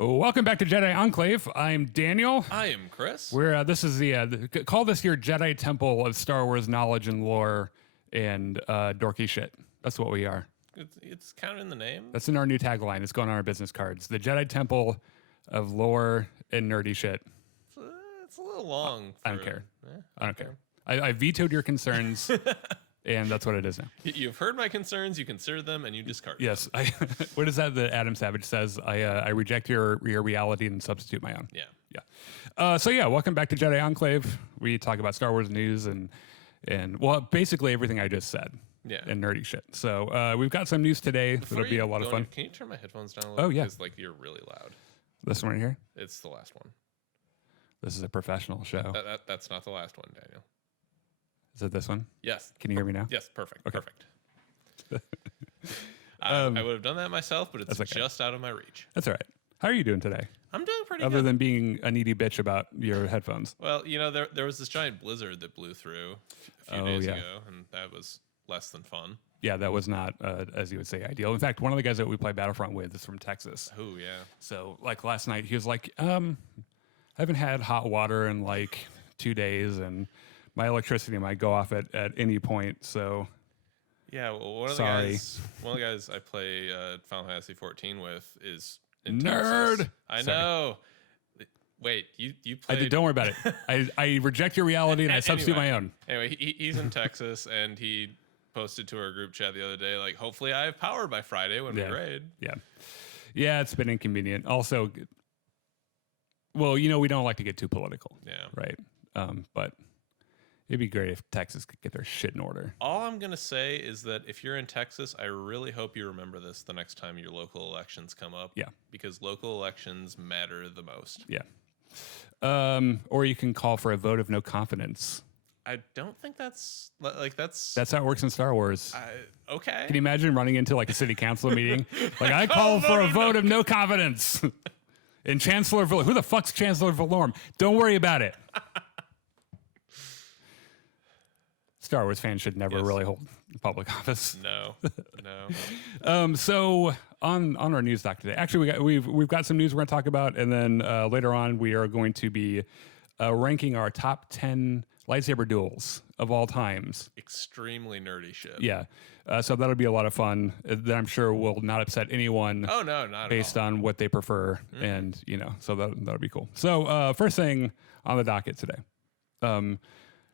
Welcome back to Jedi Enclave. I'm Daniel. I am Chris. This is call this your Jedi Temple of Star Wars knowledge and lore and dorky shit. That's what we are. It's kind of in the name. That's in our new tagline. It's going on our business cards. The Jedi Temple of lore and nerdy shit. It's a little long. I don't care. I don't care. I vetoed your concerns. And that's what it is now. You've heard my concerns, you consider them, and you discard them. Yes. What is that Adam Savage says? I reject your reality and substitute my own. Yeah. Yeah. Welcome back to Jedi Enclave. We talk about Star Wars news and well, basically everything I just said. Yeah. And nerdy shit. So we've got some news today. That'll be a lot of fun. Can you turn my headphones down a little? Oh, yeah. Because you're really loud. This one right here? It's the last one. This is a professional show. That's not the last one, Daniel. Is it this one? Yes. Can you hear me now? Yes, perfect. Okay. Perfect. I would have done that myself, but it's okay. just out of my reach. That's all right. How are you doing today? I'm doing pretty Other good. than being a needy bitch about your headphones. Well, there was this giant blizzard that blew through a few days ago, and that was less than fun. Yeah, that was not, as you would say, ideal. In fact, one of the guys that we play Battlefront with is from Texas. Oh, yeah. So, last night, he was like, I haven't had hot water in 2 days, and my electricity might go off at any point, so... Yeah, well, one of the guys I play Final Fantasy 14 with is in Nerd! Texas. I know. Wait, you played... Don't worry about it. I reject your reality and I substitute my own. Anyway, he's in Texas, and he posted to our group chat the other day, hopefully I have power by Friday when we raid. Yeah. Yeah, it's been inconvenient. Also, well, we don't like to get too political. Yeah. Right? But it'd be great if Texas could get their shit in order. All I'm going to say is that if you're in Texas, I really hope you remember this the next time your local elections come up. Yeah. Because local elections matter the most. Yeah. Or you can call for a vote of no confidence. I don't think that's... That's how it works in Star Wars. Okay. Can you imagine running into a city council meeting? I call for a vote of no confidence. And Chancellor Valorum. Who the fuck's Chancellor Valorum? Don't worry about it. Star Wars fans should never really hold public office. No. So on our news doc today, actually we've got some news we're going to talk about, and then later on we are going to be ranking our top 10 lightsaber duels of all times. Extremely nerdy shit. Yeah. So that'll be a lot of fun that I'm sure will not upset anyone. Oh, no, not based at all. on what they prefer. Mm-hmm. And, so that'll be cool. So first thing on the docket today.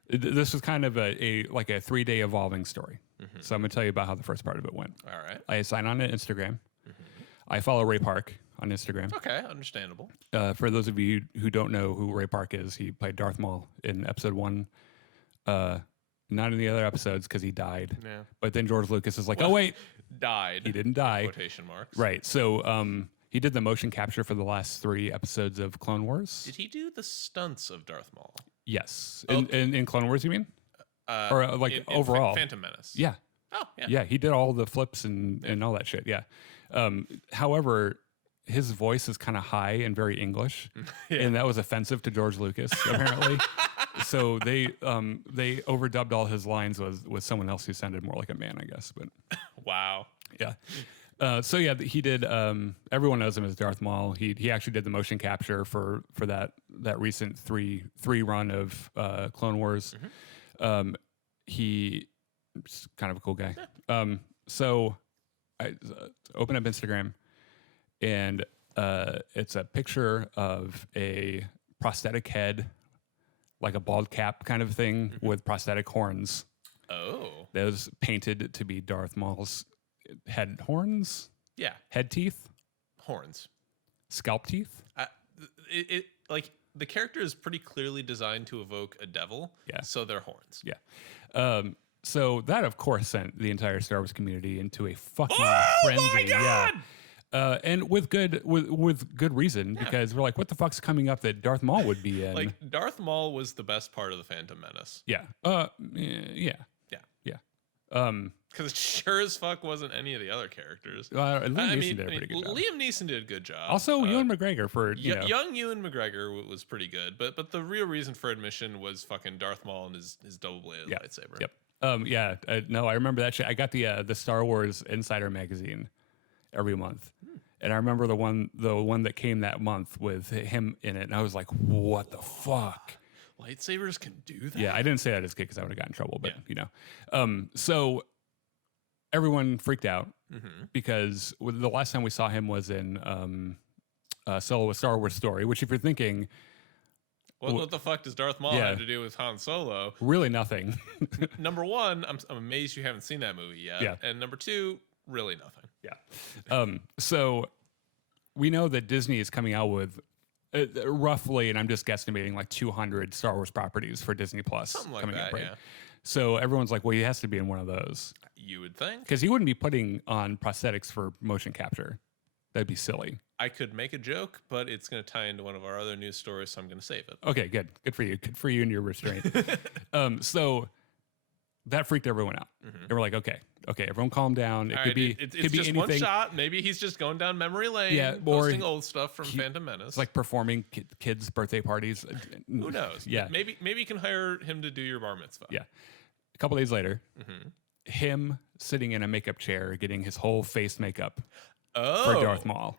This was kind of a 3-day evolving story. Mm-hmm. So I'm going to tell you about how the first part of it went. All right. I sign on to Instagram. Mm-hmm. I follow Ray Park on Instagram. Okay, understandable. For those of you who don't know who Ray Park is, he played Darth Maul in episode 1. Not in the other episodes because he died. Yeah. But then George Lucas is like, oh, wait. Died. He didn't die. Quotation marks. Right. So he did the motion capture for the last 3 episodes of Clone Wars. Did he do the stunts of Darth Maul? Yes. In Clone Wars, you mean? Or overall? Phantom Menace. Yeah. Oh, yeah. Yeah, he did all the flips and all that shit, yeah. However, his voice is kind of high and very English, and that was offensive to George Lucas, apparently. So they overdubbed all his lines with someone else who sounded more like a man, I guess. But wow. Yeah. He did. Everyone knows him as Darth Maul. He actually did the motion capture for that recent three run of Clone Wars. Mm-hmm. He's kind of a cool guy. Yeah. So I open up Instagram, and it's a picture of a prosthetic head, like a bald cap kind of thing, mm-hmm. with prosthetic horns. Oh, that was painted to be Darth Maul's head horns. Yeah, head teeth, horns, scalp teeth. The character is pretty clearly designed to evoke a devil. Yeah, so they're horns. Yeah. So that of course sent the entire Star Wars community into a fucking frenzy. Oh my God! Yeah. And with good reason, because we're like, what the fuck's coming up that Darth Maul would be in? Darth Maul was the best part of the Phantom Menace. Yeah. Yeah. Because it sure as fuck wasn't any of the other characters. Liam Neeson did a pretty good job. Liam Neeson did a good job. Also, Ewan McGregor for young Ewan McGregor was pretty good, but the real reason for admission was fucking Darth Maul and his double-bladed lightsaber. Yep. No, I remember that shit. I got the Star Wars Insider magazine every month, And I remember the one that came that month with him in it, and I was like, "What the fuck?" Lightsabers can do that. Yeah, I didn't say that as a kid because I would have gotten in trouble, but so everyone freaked out because the last time we saw him was in Solo: A Star Wars Story, which, if you're thinking, what the fuck does Darth Maul have to do with Han Solo? Really nothing. Number one, I'm amazed you haven't seen that movie yet. Yeah. And number two, really nothing. Yeah. So we know that Disney is coming out with roughly, and I'm just guesstimating, like 200 Star Wars properties for Disney Plus. Something like coming that, up, right? yeah. So everyone's like, well, he has to be in one of those. You would think. Because he wouldn't be putting on prosthetics for motion capture. That'd be silly. I could make a joke, but it's going to tie into one of our other news stories, so I'm going to save it. Okay, good. Good for you. Good for you and your restraint. So that freaked everyone out. They were like, okay, everyone calm down. It could be it's could be just anything. one shot. Maybe he's just going down memory lane, Yeah, or posting old stuff from Phantom Menace. It's like performing kids' birthday parties. Who knows? Yeah. Maybe you can hire him to do your bar mitzvah. Yeah. A couple days later, him sitting in a makeup chair getting his whole face makeup for Darth Maul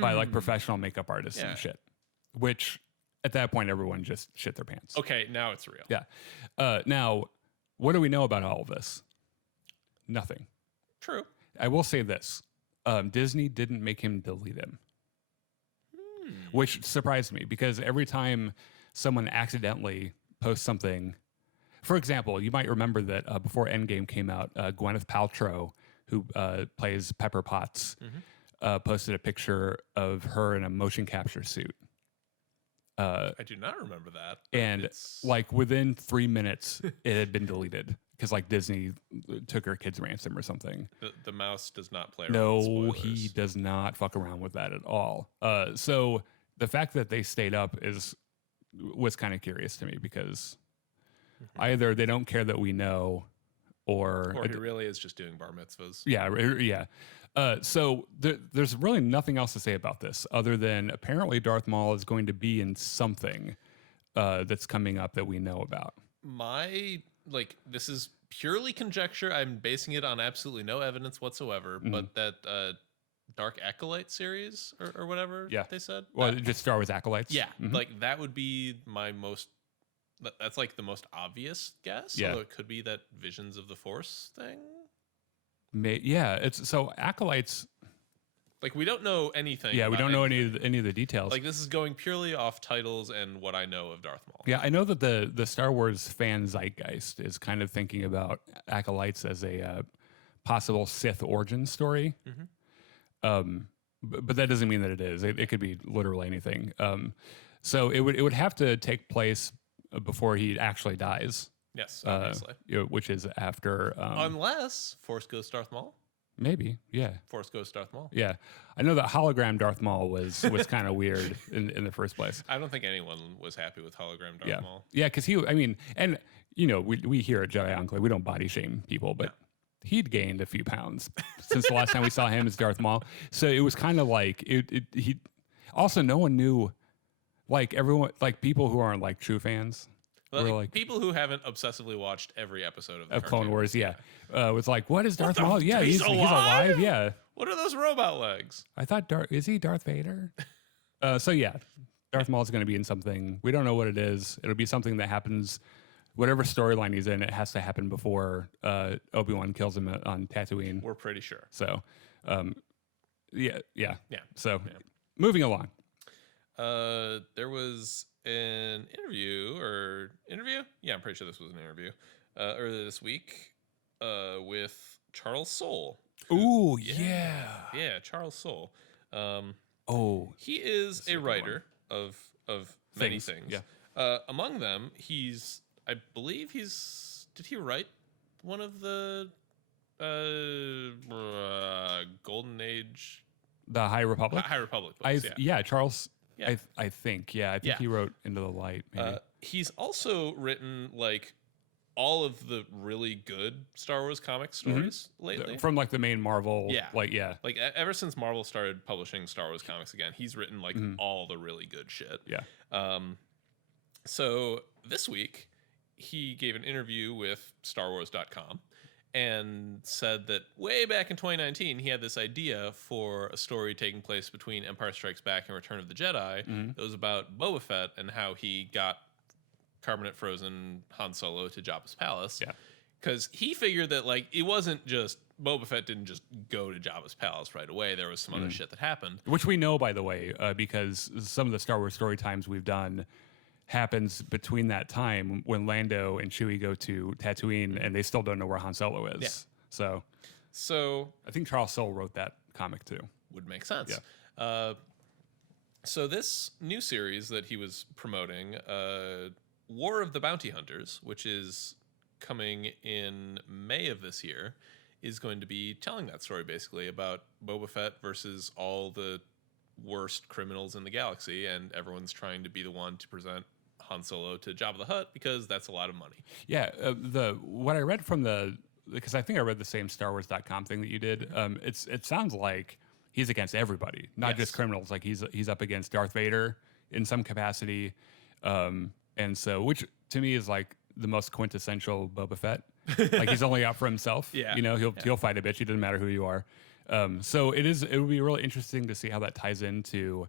by like professional makeup artists and shit. Which at that point, everyone just shit their pants. Okay, now it's real. Yeah. Now, what do we know about all of this? Nothing. True. I will say this. Disney didn't make him delete him. Which surprised me because every time someone accidentally posts something, for example, you might remember that before Endgame came out, Gwyneth Paltrow, who plays Pepper Potts, posted a picture of her in a motion capture suit. I do not remember that. And like within 3 minutes, it had been deleted because like Disney took her kids' ransom or something. The mouse does not play around No, with spoilers. he does not fuck around with that at all. So the fact that they stayed up was kind of curious to me because either they don't care that we know, or he really is just doing bar mitzvahs. Yeah. So there's really nothing else to say about this other than apparently Darth Maul is going to be in something that's coming up that we know about. This is purely conjecture. I'm basing it on absolutely no evidence whatsoever. But that Dark Acolyte series or whatever they said. Well, just Star Wars Acolytes. Yeah, like that would be my most. That's like the most obvious guess. Yeah. Although it could be that Visions of the Force thing. It's so Acolytes. Like we don't know anything. Yeah, we don't know any of the details. Like this is going purely off titles and what I know of Darth Maul. Yeah, I know that the Star Wars fan zeitgeist is kind of thinking about Acolytes as a possible Sith origin story. But that doesn't mean that it is. It could be literally anything. So it would have to take place before he actually dies. Yes, obviously. Which is after... unless Force Ghost Darth Maul. Maybe, yeah. Force Ghost Darth Maul. Yeah. I know that hologram Darth Maul was kind of weird in the first place. I don't think anyone was happy with hologram Darth Maul. Yeah, because we here at Jedi Enclave, we don't body shame people, but he'd gained a few pounds since the last time we saw him as Darth Maul. So it was kind of like, he... Also, no one knew... Like everyone, like people who aren't like true fans, like people who haven't obsessively watched every episode of Clone Wars, was like, what is Darth Maul? Yeah, he's alive. Yeah. What are those robot legs? I thought is he Darth Vader? So yeah, Darth Maul is going to be in something. We don't know what it is. It'll be something that happens. Whatever storyline he's in, it has to happen before Obi-Wan kills him on Tatooine. We're pretty sure. So, yeah. So, moving along. There was an interview. Yeah, I'm pretty sure this was an interview earlier this week with Charles Soule. Ooh, yeah. Yeah, Charles Soule. He is a writer of many things. Yeah. Among them, I believe did he write one of the Golden Age? The High Republic? High Republic books, Charles... Yeah. I think he wrote Into the Light. Maybe. He's also written like all of the really good Star Wars comic stories lately. From like the main Marvel. Like ever since Marvel started publishing Star Wars comics again, he's written like all the really good shit. Yeah. So this week he gave an interview with StarWars.com and said that way back in 2019 he had this idea for a story taking place between Empire Strikes Back and Return of the Jedi. It was about Boba Fett and how he got carbonate frozen Han Solo to Jabba's palace. Yeah. Because he figured that like it wasn't just Boba Fett didn't just go to Jabba's palace right away. There was some other shit that happened. Which we know, by the way, because some of the Star Wars story times we've done happens between that time when Lando and Chewie go to Tatooine and they still don't know where Han Solo is. Yeah. So I think Charles Soule wrote that comic too. Would make sense. Yeah. So this new series that he was promoting, War of the Bounty Hunters, which is coming in May of this year, is going to be telling that story basically about Boba Fett versus all the worst criminals in the galaxy, and everyone's trying to be the one to present Han Solo to Jabba the Hutt because that's a lot of money. Yeah, what I read from because I think I read the same StarWars.com thing that you did. It sounds like he's against everybody, not just criminals. Like he's up against Darth Vader in some capacity, and so which to me is like the most quintessential Boba Fett. Like he's only out for himself. Yeah. You know, he'll fight a bitch. It doesn't matter who you are. So it would be really interesting to see how that ties into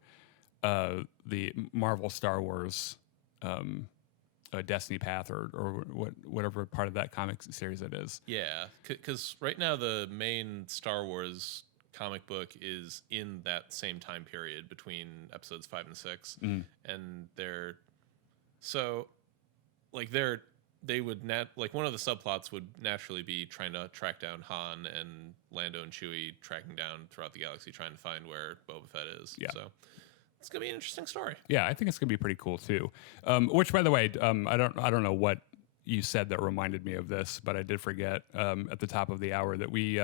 the Marvel Star Wars Destiny Path or whatever part of that comic series it is. Yeah, because right now the main Star Wars comic book is in that same time period between episodes 5 and 6, and they would like one of the subplots would naturally be trying to track down Han, and Lando and Chewie tracking down throughout the galaxy trying to find where Boba Fett is. Yeah. So it's gonna be an interesting story. Yeah, I think it's gonna be pretty cool too. Which, by the way, I don't know what you said that reminded me of this, but I did forget at the top of the hour that we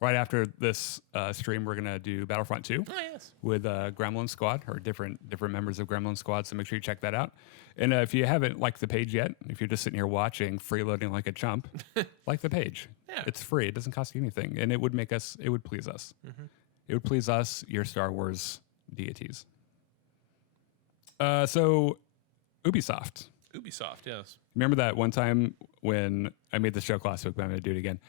right after this stream we're gonna do Battlefront 2 with Gremlin Squad or different members of Gremlin Squad. So make sure you check that out. And if you haven't liked the page yet, if you're just sitting here watching, freeloading like a chump, like the page. Yeah. It's free. It doesn't cost you anything, and it would please us. It would please us, your Star Wars deities. So Ubisoft, yes. remember that one time when I made this joke last week, but I'm going to do it again.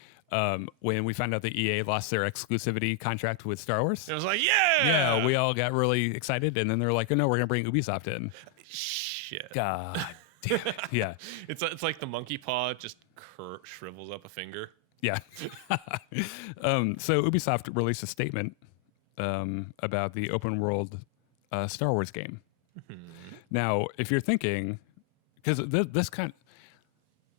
When we found out that EA lost their exclusivity contract with Star Wars. It was like, Yeah, we all got really excited, and then they're like, oh no, we're going to bring Ubisoft in. Shit. God damn it. Yeah. It's like the monkey paw just shrivels up a finger. Yeah. So Ubisoft released a statement about the open world Star Wars game. Now, if you're thinking, because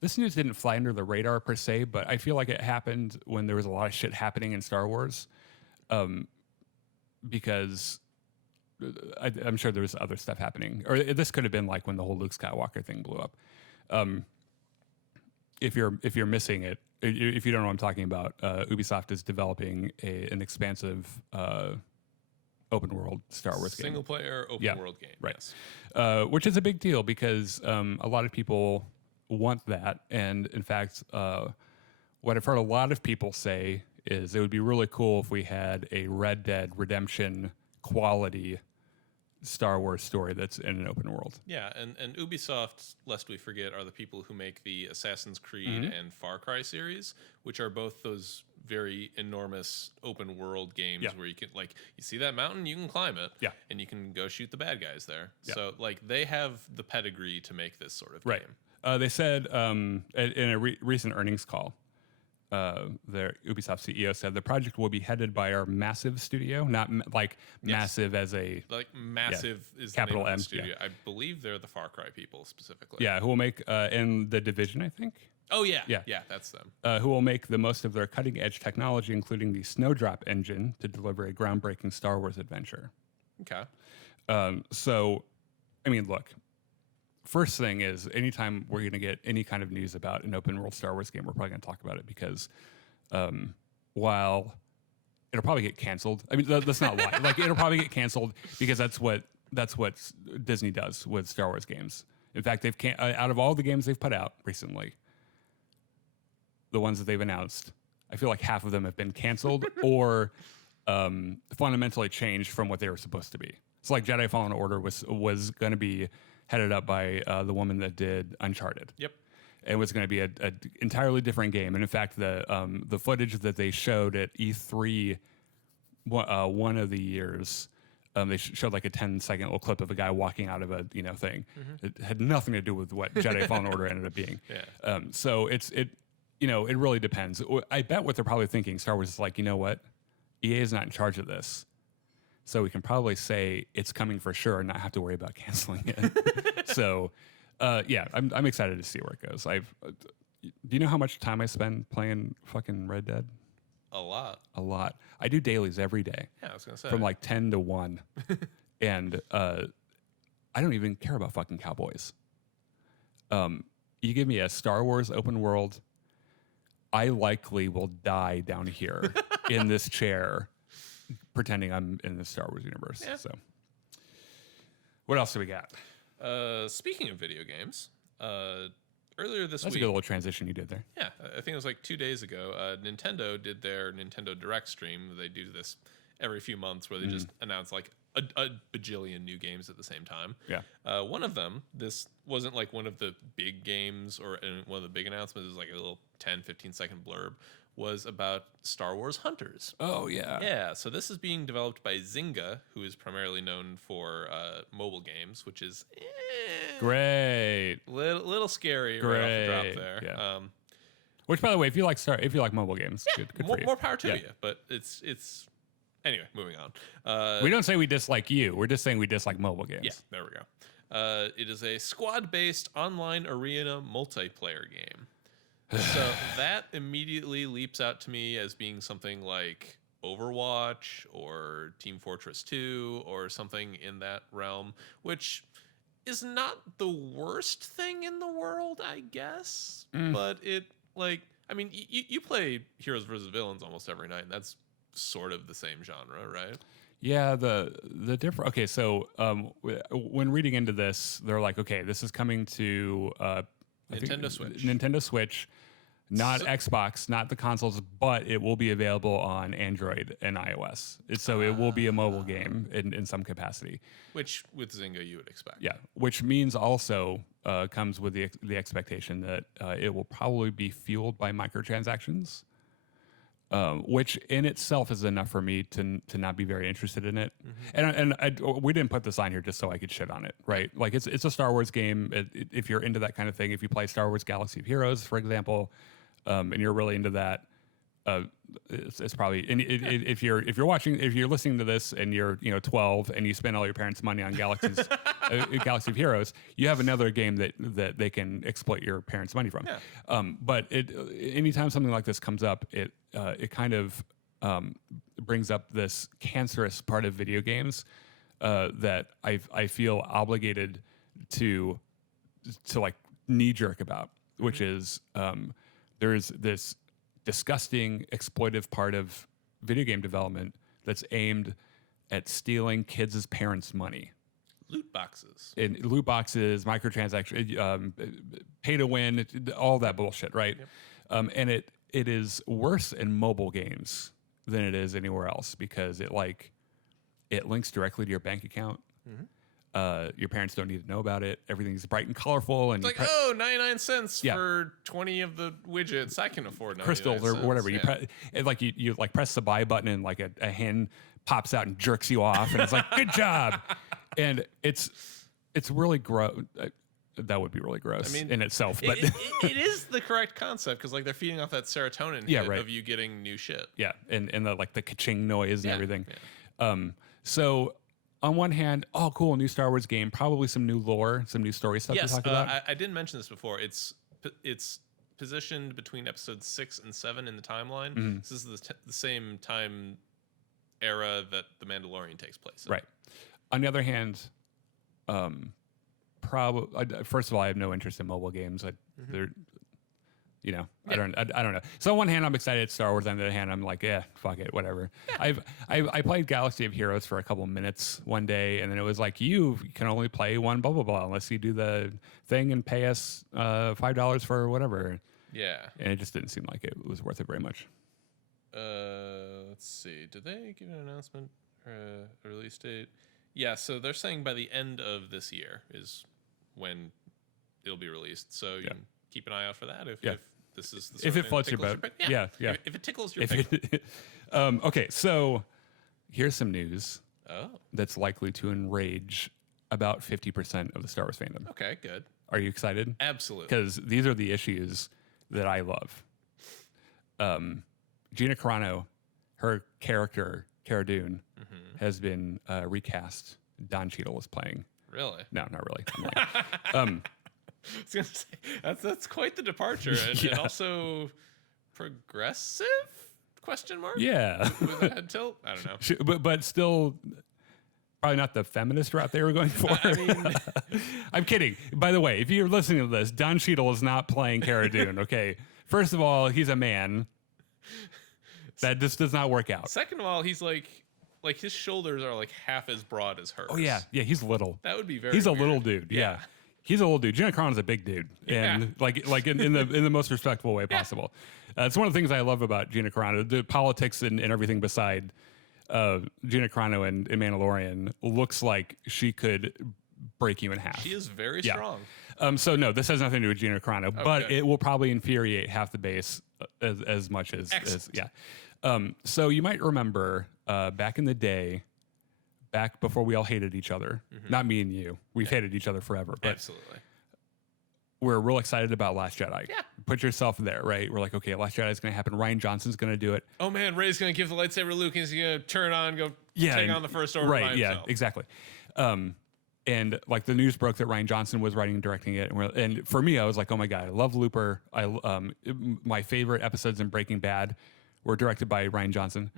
this news didn't fly under the radar per se, but I feel like it happened when there was a lot of shit happening in Star Wars, because I'm sure there was other stuff happening, or this could have been like when the whole Luke Skywalker thing blew up. If you're missing it, if you don't know what I'm talking about, Ubisoft is developing an expansive open world Star Wars game. Single player open world game. Right. Yes. Which is a big deal because a lot of people want that. And in fact, what I've heard a lot of people say is it would be really cool if we had a Red Dead Redemption quality Star Wars story that's in an open world. Yeah, and Ubisoft, lest we forget, are the people who make the Assassin's Creed and Far Cry series, which are both those very enormous open world games where you can, like, you see that mountain, you can climb it, and you can go shoot the bad guys there. So, like, they have the pedigree to make this sort of game. They said in a recent earnings call, their Ubisoft CEO said the project will be headed by our massive studio, not massive as a massive is capital the name M of the studio. I believe they're the Far Cry people specifically. Yeah, who will make in the Division, I think. Oh yeah, that's them. Who will make the most of their cutting edge technology, including the Snowdrop engine, to deliver a groundbreaking Star Wars adventure. Okay. So, I mean, look. First thing is, anytime we're going to get any kind of news about an open world Star Wars game, we're probably going to talk about it because while it'll probably get canceled, I mean, that's not lie. Like, it'll probably get canceled because that's what Disney does with Star Wars games. In fact, out of all the games they've put out recently, the ones that they've announced, I feel like half of them have been canceled or fundamentally changed from what they were supposed to be. So, like, Jedi Fallen Order was going to be headed up by the woman that did Uncharted. Yep. It was going to be a entirely different game. And in fact, the footage that they showed at E3 one of the years, they showed like a 10-second little clip of a guy walking out of a thing. It had nothing to do with what Jedi Fallen Order ended up being. Yeah. So it really depends. I bet what they're probably thinking, Star Wars is like, you know what, EA is not in charge of this, so we can probably say it's coming for sure and not have to worry about canceling it. So yeah, I'm excited to see where it goes. Do you know how much time I spend playing fucking Red Dead? A lot. A lot. I do dailies every day. Yeah, I was gonna say from like 10 to 1, and I don't even care about fucking cowboys. You give me a Star Wars open world, I likely will die down here in this chair, pretending I'm in the Star Wars universe. Yeah. So, what else do we got? Speaking of video games, earlier this That's week. a good little transition you did there. Yeah, I think it was like 2 days ago. Nintendo did their Nintendo Direct stream. They do this every few months where they just announce like a bajillion new games at the same time. Yeah. One of them, this wasn't like one of the big games or one of the big announcements. It was like a little 10, 15-second blurb. Was about Star Wars Hunters. Oh, yeah. Yeah, so this is being developed by Zynga, who is primarily known for mobile games, which is Great. little scary right off the drop there. Yeah. Which, by the way, if you like mobile games, Yeah, good more, for you. more power to you. But it's anyway. Moving on. We don't say we dislike you. We're just saying we dislike mobile games. Yeah, there we go. It is a squad-based online arena multiplayer game. So that immediately leaps out to me as being something like Overwatch or Team Fortress 2 or something in that realm, which is not the worst thing in the world, I guess. But it, like, I mean, you play Heroes versus Villains almost every night, and that's sort of the same genre, right? Yeah, the different. Okay, so when reading into this, they're like, okay, this is coming to Nintendo Switch, not Xbox, not the consoles, but it will be available on Android and iOS. So it will be a mobile game in some capacity. Which with Zynga you would expect. Yeah, which means also comes with the expectation that it will probably be fueled by microtransactions. Which in itself is enough for me to not be very interested in it. And we didn't put this on here just so I could shit on it, right? Like it's a Star Wars game. If you're into that kind of thing, if you play Star Wars Galaxy of Heroes, for example, and you're really into that, it's probably. And if you're listening to this and you're 12 and you spend all your parents' money on Galaxy of Heroes, you have another game that they can exploit your parents' money from. Yeah. But anytime something like this comes up, it kind of brings up this cancerous part of video games that I feel obligated to like knee jerk about, which is there's this disgusting exploitive part of video game development that's aimed at stealing kids' parents' money. Loot boxes, microtransactions, pay to win, all that bullshit, right? Yep. And it is worse in mobile games than it is anywhere else because it links directly to your bank account. Your parents don't need to know about it. Everything's bright and colorful, and it's like 99 cents for 20 of the widgets. I can afford 99 crystals or whatever. Yeah. You press the buy button, and like a hen pops out and jerks you off, and it's like good job. And it's really gross. That would be really gross in itself. But it is the correct concept because like they're feeding off that serotonin hit of you getting new shit. Yeah, and the ka-ching noise and everything. Yeah. So on one hand, oh cool, new Star Wars game, probably some new lore, some new story stuff to talk about. I didn't mention this before. It's positioned between episodes 6 and 7 in the timeline. This is the same time era that The Mandalorian takes place in. Right. On the other hand, first of all, I have no interest in mobile games. They're, I don't know. So on one hand, I'm excited at Star Wars. On the other hand, I'm like, fuck it, whatever. I played Galaxy of Heroes for a couple minutes one day, and then it was like, you can only play one blah blah blah unless you do the thing and pay us $5 for whatever. Yeah. And it just didn't seem like it was worth it very much. Let's see. Did they give an announcement or a release date? Yeah, so they're saying by the end of this year is when it'll be released. So keep an eye out for that. If this is the sort if of it thing floats that your tickles boat. yeah. Yeah. If it tickles your pickle. Okay, so here's some news Oh, that's likely to enrage about 50% of the Star Wars fandom. okay, good. Are you excited? Absolutely. Because these are the issues that I love. Gina Carano, her character, Cara Dune, has been recast. Don Cheadle is playing. Really? No, not really. I'm I was gonna say that's quite the departure, and also progressive? Question mark? yeah. With a head tilt? I don't know. but still, probably not the feminist route they were going for. I mean, I'm kidding. By the way, if you're listening to this, Don Cheadle is not playing Cara Dune, okay? First of all, he's a man. That just does not work out. second of all, he's like his shoulders are like half as broad as hers. Oh, yeah. Yeah, he's little. That would be very He's a weird. little dude. Yeah. He's a little dude. Gina Carano's a big dude, and like in the most respectful way possible. It's one of the things I love about Gina Carano. The politics and everything beside Gina Carano and Mandalorian looks like she could break you in half. She is very strong. So no, this has nothing to do with Gina Carano, but Okay. it will probably infuriate half the base as much as so you might remember back in the day, back before we all hated each other. Not me and you. We've hated each other forever. But Absolutely. we're real excited about Last Jedi. Yeah. Put yourself there, right? We're like, okay, Last Jedi is going to happen. Rian Johnson's going to do it. Oh man, Rey's gonna give the lightsaber to Luke, and he's gonna turn it on, and go take on the First Order Right, by yeah, himself. exactly. And like the news broke that Rian Johnson was writing and directing it, and for me, I was like, oh my god, I love Looper. My favorite episodes in Breaking Bad were directed by Rian Johnson.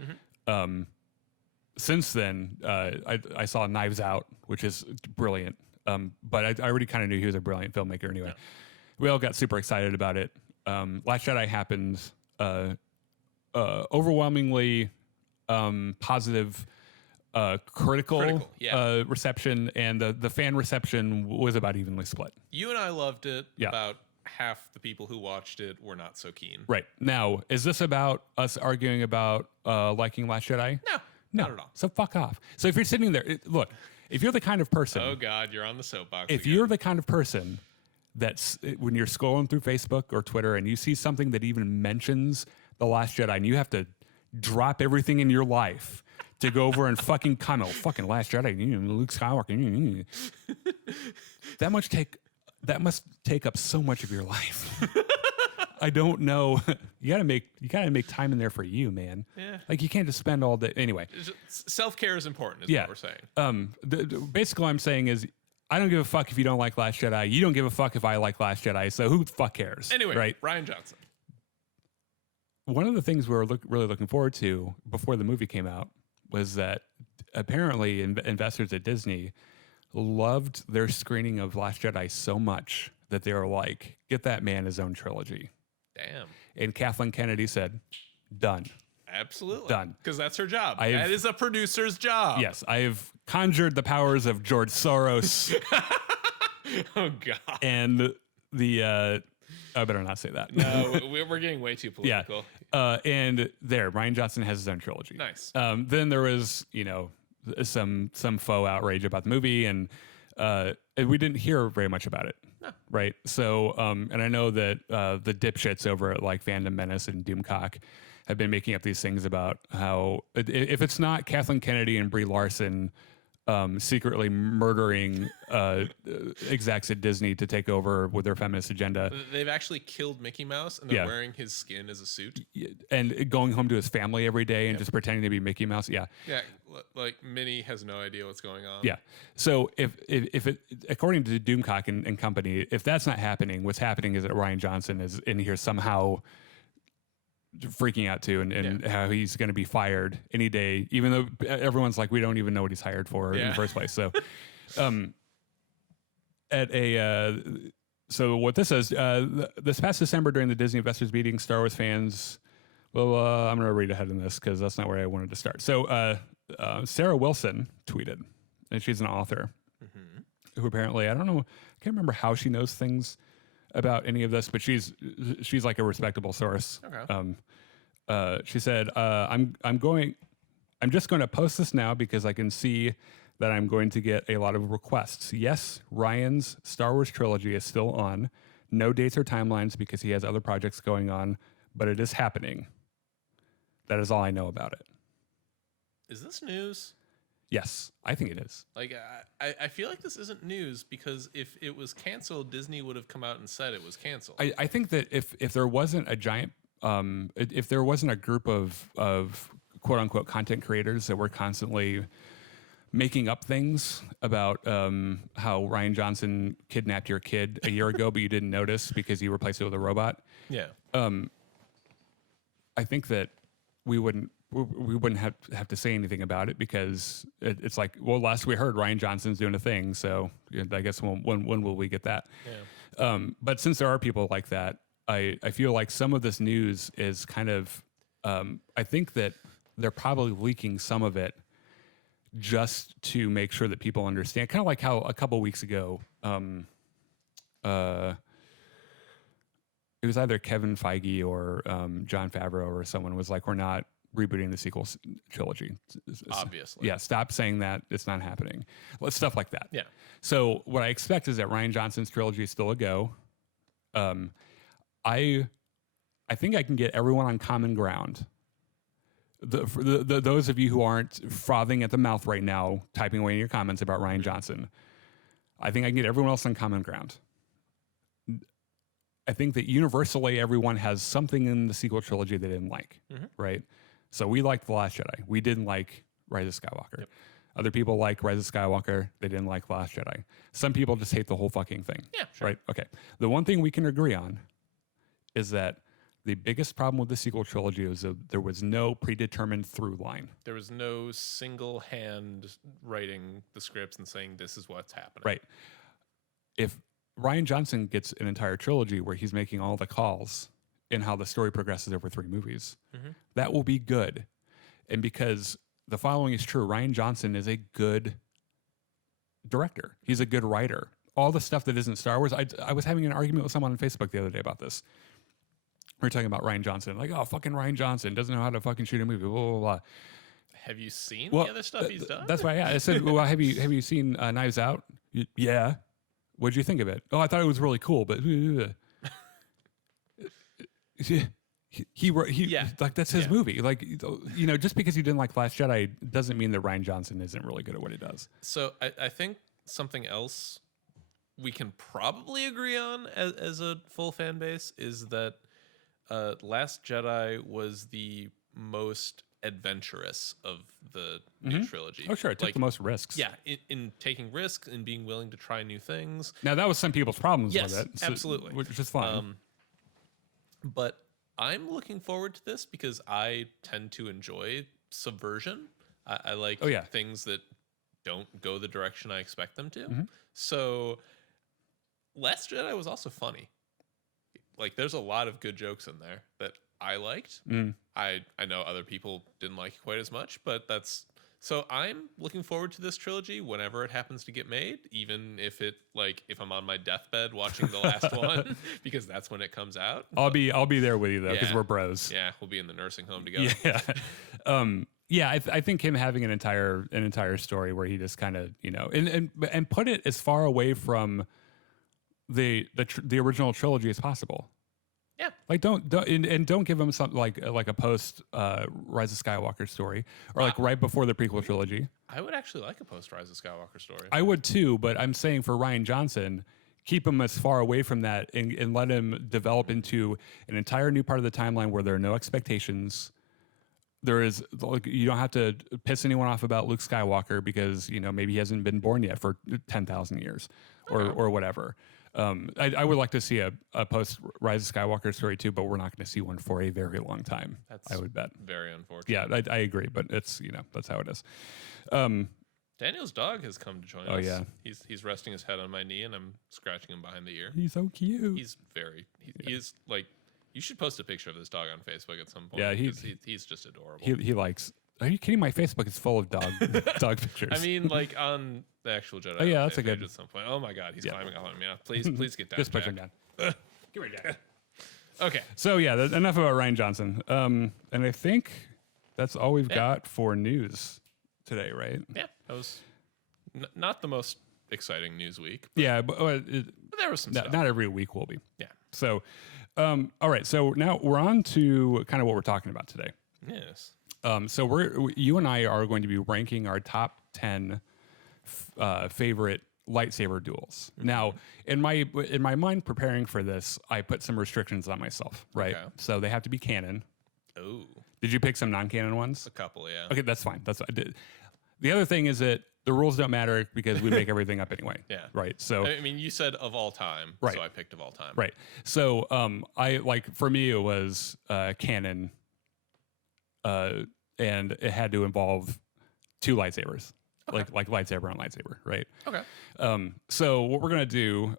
Since then, I saw Knives Out, which is brilliant. But I already kind of knew he was a brilliant filmmaker anyway. Yeah. We all got super excited about it. Last Jedi happened. Overwhelmingly positive critical reception, and the fan reception was about evenly split. You and I loved it. Yeah. About half the people who watched it were not so keen. Right. Now, is this about us arguing about liking Last Jedi? No, not at all. So fuck off. So if you're sitting there, look, if you're the kind of person, Oh God, you're on the soapbox. if again. you're the kind of person that's when you're scrolling through Facebook or Twitter and you see something that even mentions The Last Jedi and you have to drop everything in your life to go over and fucking comment, fucking Last Jedi, Luke Skywalker, that must take up so much of your life. I don't know. You gotta make time in there for you, man. Yeah. Like you can't just spend all day anyway. Self-care is important, is what we're saying. Basically, what I'm saying is, I don't give a fuck if you don't like Last Jedi. You don't give a fuck if I like Last Jedi. So who the fuck cares? Anyway, right? Rian Johnson. One of the things we were really looking forward to before the movie came out was that apparently investors at Disney loved their screening of Last Jedi so much that they were like, get that man his own trilogy. Damn. And Kathleen Kennedy said, done. Absolutely. Done. Because that's her job. I have- That is a producer's job. Yes, I have conjured the powers of George Soros Oh God. and the I better not say that. No, we're getting way too political. And there, Rian Johnson has his own trilogy. Nice. Then there was, some faux outrage about the movie, and we didn't hear very much about it. No. Right. So, and I know that the dipshits over at like Fandom Menace and Doomcock have been making up these things about how if it's not Kathleen Kennedy and Brie Larson secretly murdering execs at Disney to take over with their feminist agenda, They've actually killed Mickey Mouse, and they're wearing his skin as a suit. and going home to his family every day and just pretending to be Mickey Mouse. Yeah. Yeah, like Minnie has no idea what's going on. Yeah. So if it, according to Doomcock and company, if that's not happening, what's happening is that Rian Johnson is in here somehow freaking out too, and how he's going to be fired any day, even though everyone's like, we don't even know what he's hired for in the first place. So, so what this is, this past December during the Disney investors meeting, Star Wars fans, well, I'm going to read ahead in this because that's not where I wanted to start. So, Sarah Wilson tweeted, and she's an author who apparently, I don't know, I can't remember how she knows things about any of this, but she's like a respectable source. Okay. She said, I'm just going to post this now because I can see that I'm going to get a lot of requests. Yes, Ryan's Star Wars trilogy is still on. No dates or timelines because he has other projects going on, but it is happening. That is all I know about it. Is this news? Yes, I think it is. Like, I feel like this isn't news because if it was canceled, Disney would have come out and said it was canceled. I think that if there wasn't a giant, if there wasn't a group of quote unquote content creators that were constantly making up things about how Rian Johnson kidnapped your kid a year ago, but you didn't notice because you replaced it with a robot. Yeah. I think that we wouldn't have to say anything about it because it's like, well, last we heard Rian Johnson's doing a thing, so I guess when will we get that? Yeah. But since there are people like that, I feel like some of this news is kind of, I think that they're probably leaking some of it just to make sure that people understand. Kind of like how a couple weeks ago, it was either Kevin Feige or Jon Favreau or someone was like, we're not rebooting the sequel trilogy. Obviously. Yeah, stop saying that. It's not happening. Stuff like that. Yeah. So what I expect is that Rian Johnson's trilogy is still a go. I think I can get everyone on common ground. Those of you who aren't frothing at the mouth right now, typing away in your comments about Rian Johnson, I think I can get everyone else on common ground. I think that universally everyone has something in the sequel trilogy they didn't like, right? So we liked The Last Jedi. We didn't like Rise of Skywalker. Yep. Other people like Rise of Skywalker. They didn't like The Last Jedi. Some people just hate the whole fucking thing. Yeah, sure. Right? Okay. The one thing we can agree on is that the biggest problem with the sequel trilogy is that there was no predetermined through line. There was no single hand writing the scripts and saying this is what's happening. Right. If Rian Johnson gets an entire trilogy where he's making all the calls in how the story progresses over 3 movies, that will be good. And because the following is true, Rian Johnson is a good director. He's a good writer. All the stuff that isn't Star Wars, I was having an argument with someone on Facebook the other day about this. We were talking about Rian Johnson, like, oh, fucking Rian Johnson doesn't know how to fucking shoot a movie, blah, blah, blah. Have you seen the other stuff he's done? That's why I said, well, have you seen Knives Out? Yeah. What'd you think of it? Oh, I thought it was really cool, but he like that's his movie. Like, you know, just because you didn't like Last Jedi doesn't mean that Rian Johnson isn't really good at what he does. So I think something else we can probably agree on as a full fan base is that Last Jedi was the most adventurous of the new trilogy. Oh, sure. It took the most risks. Yeah, in taking risks and being willing to try new things. Now, that was some people's problems Yes, with it. absolutely. Which is fine. But I'm looking forward to this because I tend to enjoy subversion. I like things that don't go the direction I expect them to. So Last Jedi was also funny. Like, there's a lot of good jokes in there that I liked. I know other people didn't like it quite as much, but that's... So I'm looking forward to this trilogy whenever it happens to get made, even if it, like, if I'm on my deathbed watching the last one, because that's when it comes out. I'll be there with you, though, because we're bros. Yeah, we'll be in the nursing home together. Yeah. I think him having an entire story where he just kind of, you know, and put it as far away from the original trilogy as possible. Yeah, like don't give him something like a post Rise of Skywalker story or like right before the prequel trilogy. I would actually like a post Rise of Skywalker story. I would too, but I'm saying for Rian Johnson, keep him as far away from that and let him develop into an entire new part of the timeline where there are no expectations. There is, like, you don't have to piss anyone off about Luke Skywalker because, you know, maybe he hasn't been born yet for 10,000 years or whatever. I would like to see a post Rise of Skywalker story too, but we're not going to see one for a very long time. I would bet. Very unfortunate. Yeah, I agree, but it's, you know, that's how it is. Daniel's dog has come to join us. Oh yeah, he's resting his head on my knee, and I'm scratching him behind the ear. He's so cute. He's he is like. You should post a picture of this dog on Facebook at some point. Yeah, he's just adorable. He likes. Are you kidding? My Facebook is full of dog pictures. I mean, like on the actual Jedi. Oh yeah, that's a good. At some point. Oh my God, he's climbing up on me. Please get down. Just push him down. Give me down. Okay. So yeah, enough about Rian Johnson. And I think that's all we've got for news today, right? Yeah, that was not the most exciting news week. Yeah, but There was some stuff. not every week will be. Yeah. So, all right. So now we're on to kind of what we're talking about today. Yes. So you and I are going to be ranking our top 10 favorite lightsaber duels. Now, in my mind, preparing for this, I put some restrictions on myself. Right. Okay. So they have to be canon. Oh, Did you pick some non-canon ones? a couple, yeah. Okay, that's fine. That's the other thing is that the rules don't matter because we make everything up anyway. Yeah. Right. So I mean, you said of all time, Right. so I picked of all time. right. So I like for me it was canon, and it had to involve two lightsabers, Okay. like lightsaber on lightsaber. Right. Okay. So what we're gonna do?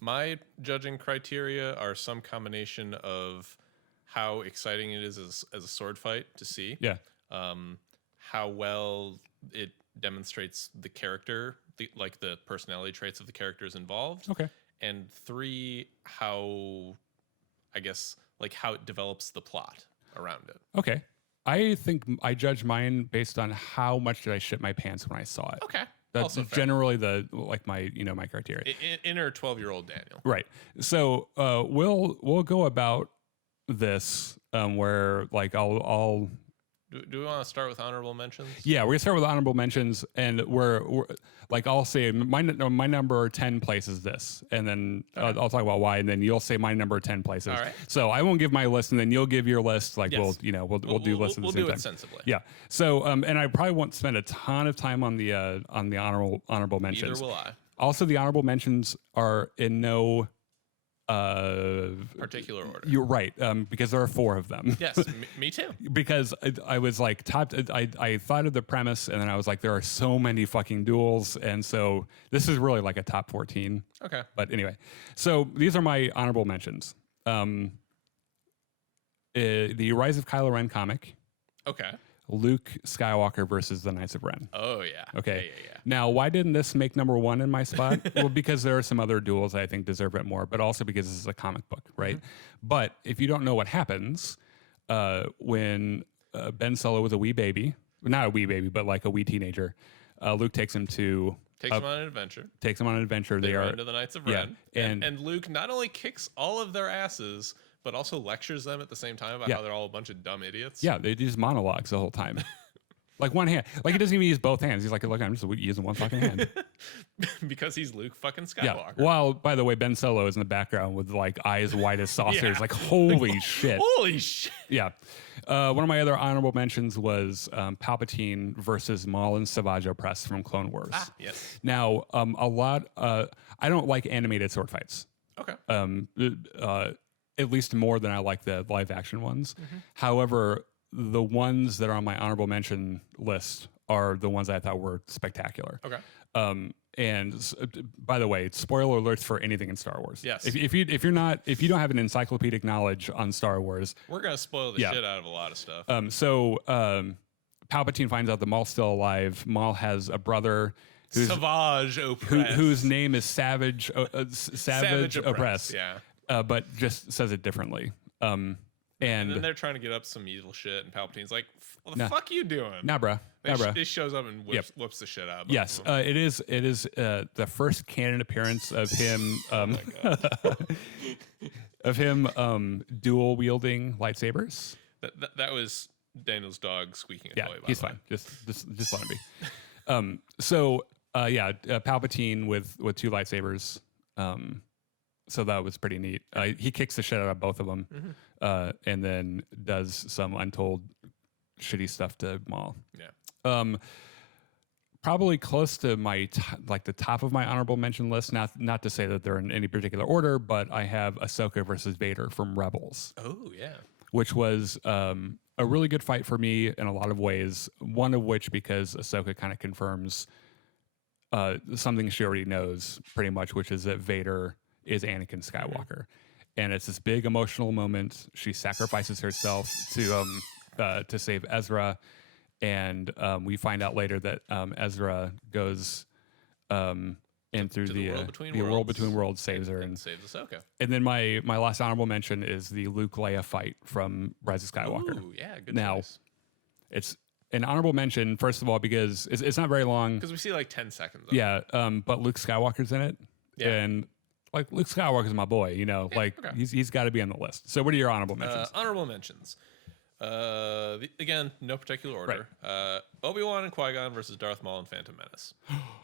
My judging criteria are some combination of how exciting it is as a sword fight to see. Yeah. How well it demonstrates the character, like the personality traits of the characters involved. Okay. And 3, how, I guess, like how it develops the plot around it. Okay. I think I judge mine based on how much did I shit my pants when I saw it. Okay. That's Also fair. generally my criteria. Inner 12-year-old Daniel. Right. So we'll go about this where like I'll Do we want to start with honorable mentions? yeah, we're gonna start with honorable mentions, and we're like I'll say my number 10 place is this, and then I'll talk about why, and then you'll say my number 10 places. All right. So I won't give my list, and then you'll give your list. Like Yes. we'll do lists at the same We'll do time. it sensibly. Yeah. So and I probably won't spend a ton of time on the honorable mentions. Neither will I. Also, the honorable mentions are in no Particular order. You're right, because there are 4 of them. Yes, me too. Because I was like I thought of the premise, and then I was like, there are so many fucking duels, and so this is really like a top 14. Okay. But anyway, so these are my honorable mentions. The Rise of Kylo Ren comic, Okay. Luke Skywalker versus the Knights of Ren. Oh yeah. Okay. Yeah. Now, why didn't this make number 1 in my spot? Well, because there are some other duels I think deserve it more, but also because this is a comic book, right? But if you don't know what happens when Ben Solo was a wee baby, not a wee baby, but like a wee teenager, Luke takes him to Takes him on an adventure. takes him on an adventure. They They run are into the Knights of yeah, Ren. and- And Luke not only kicks all of their asses, but also lectures them at the same time about Yeah. how they're all a bunch of dumb idiots. yeah, they just monologues the whole time. Like one hand, like he doesn't even use both hands. He's like, look, I'm just using one fucking hand. Because he's Luke fucking Yeah. Skywalker. While, by the way, Ben Solo is in the background with like eyes wide as saucers. Yeah. Like, holy shit. Holy shit. Yeah. One of my other honorable mentions was Palpatine versus Maul and Savage Opress from Clone Wars. Ah, yes. Now, I don't like animated sword fights. Okay. At least more than I like the live action ones. However, the ones that are on my honorable mention list are the ones I thought were spectacular. Okay. By the way, spoiler alerts for anything in Star Wars. Yes. If you don't have an encyclopedic knowledge on Star Wars, We're going to spoil the Yeah. shit out of a lot of stuff. Palpatine finds out that Maul's still alive. Maul has a brother Savage Opress. whose name is Savage Opress. Yeah. But just says it differently. And then they're trying to get up some evil shit, and Palpatine's like, what the fuck you doing? Nah, bruh. He shows up and whips the shit out of Yes, both of them. it is the first canon appearance of him dual wielding lightsabers. That was Daniel's dog squeaking a Yeah, toy, by he's the way. fine. Just let him be. Palpatine with 2 lightsabers. So that was pretty neat. He kicks the shit out of both of them, and then does some untold shitty stuff to Maul. Yeah. Probably close to my the top of my honorable mention list. Not to say that they're in any particular order, but I have Ahsoka versus Vader from Rebels, Oh, yeah. which was a really good fight for me in a lot of ways. One of which because Ahsoka kind of confirms something she already knows pretty much, which is that Vader is Anakin Skywalker. And it's this big emotional moment. She sacrifices herself to save Ezra. And we find out later that Ezra goes in through the world between worlds, saves her, and saves Ahsoka. And then my last honorable mention is the Luke Leia fight from Rise of Skywalker. Ooh, yeah, good Now, choice. it's an honorable mention, first of all, because it's not very long. Because we see like 10 seconds of it. Yeah, but Luke Skywalker's in it. Yeah. And like Luke Skywalker's my boy, you know, like okay. he's got to be on the list. So what are your honorable mentions? Honorable mentions. Again, no particular order. Right. Obi-Wan and Qui-Gon versus Darth Maul and Phantom Menace.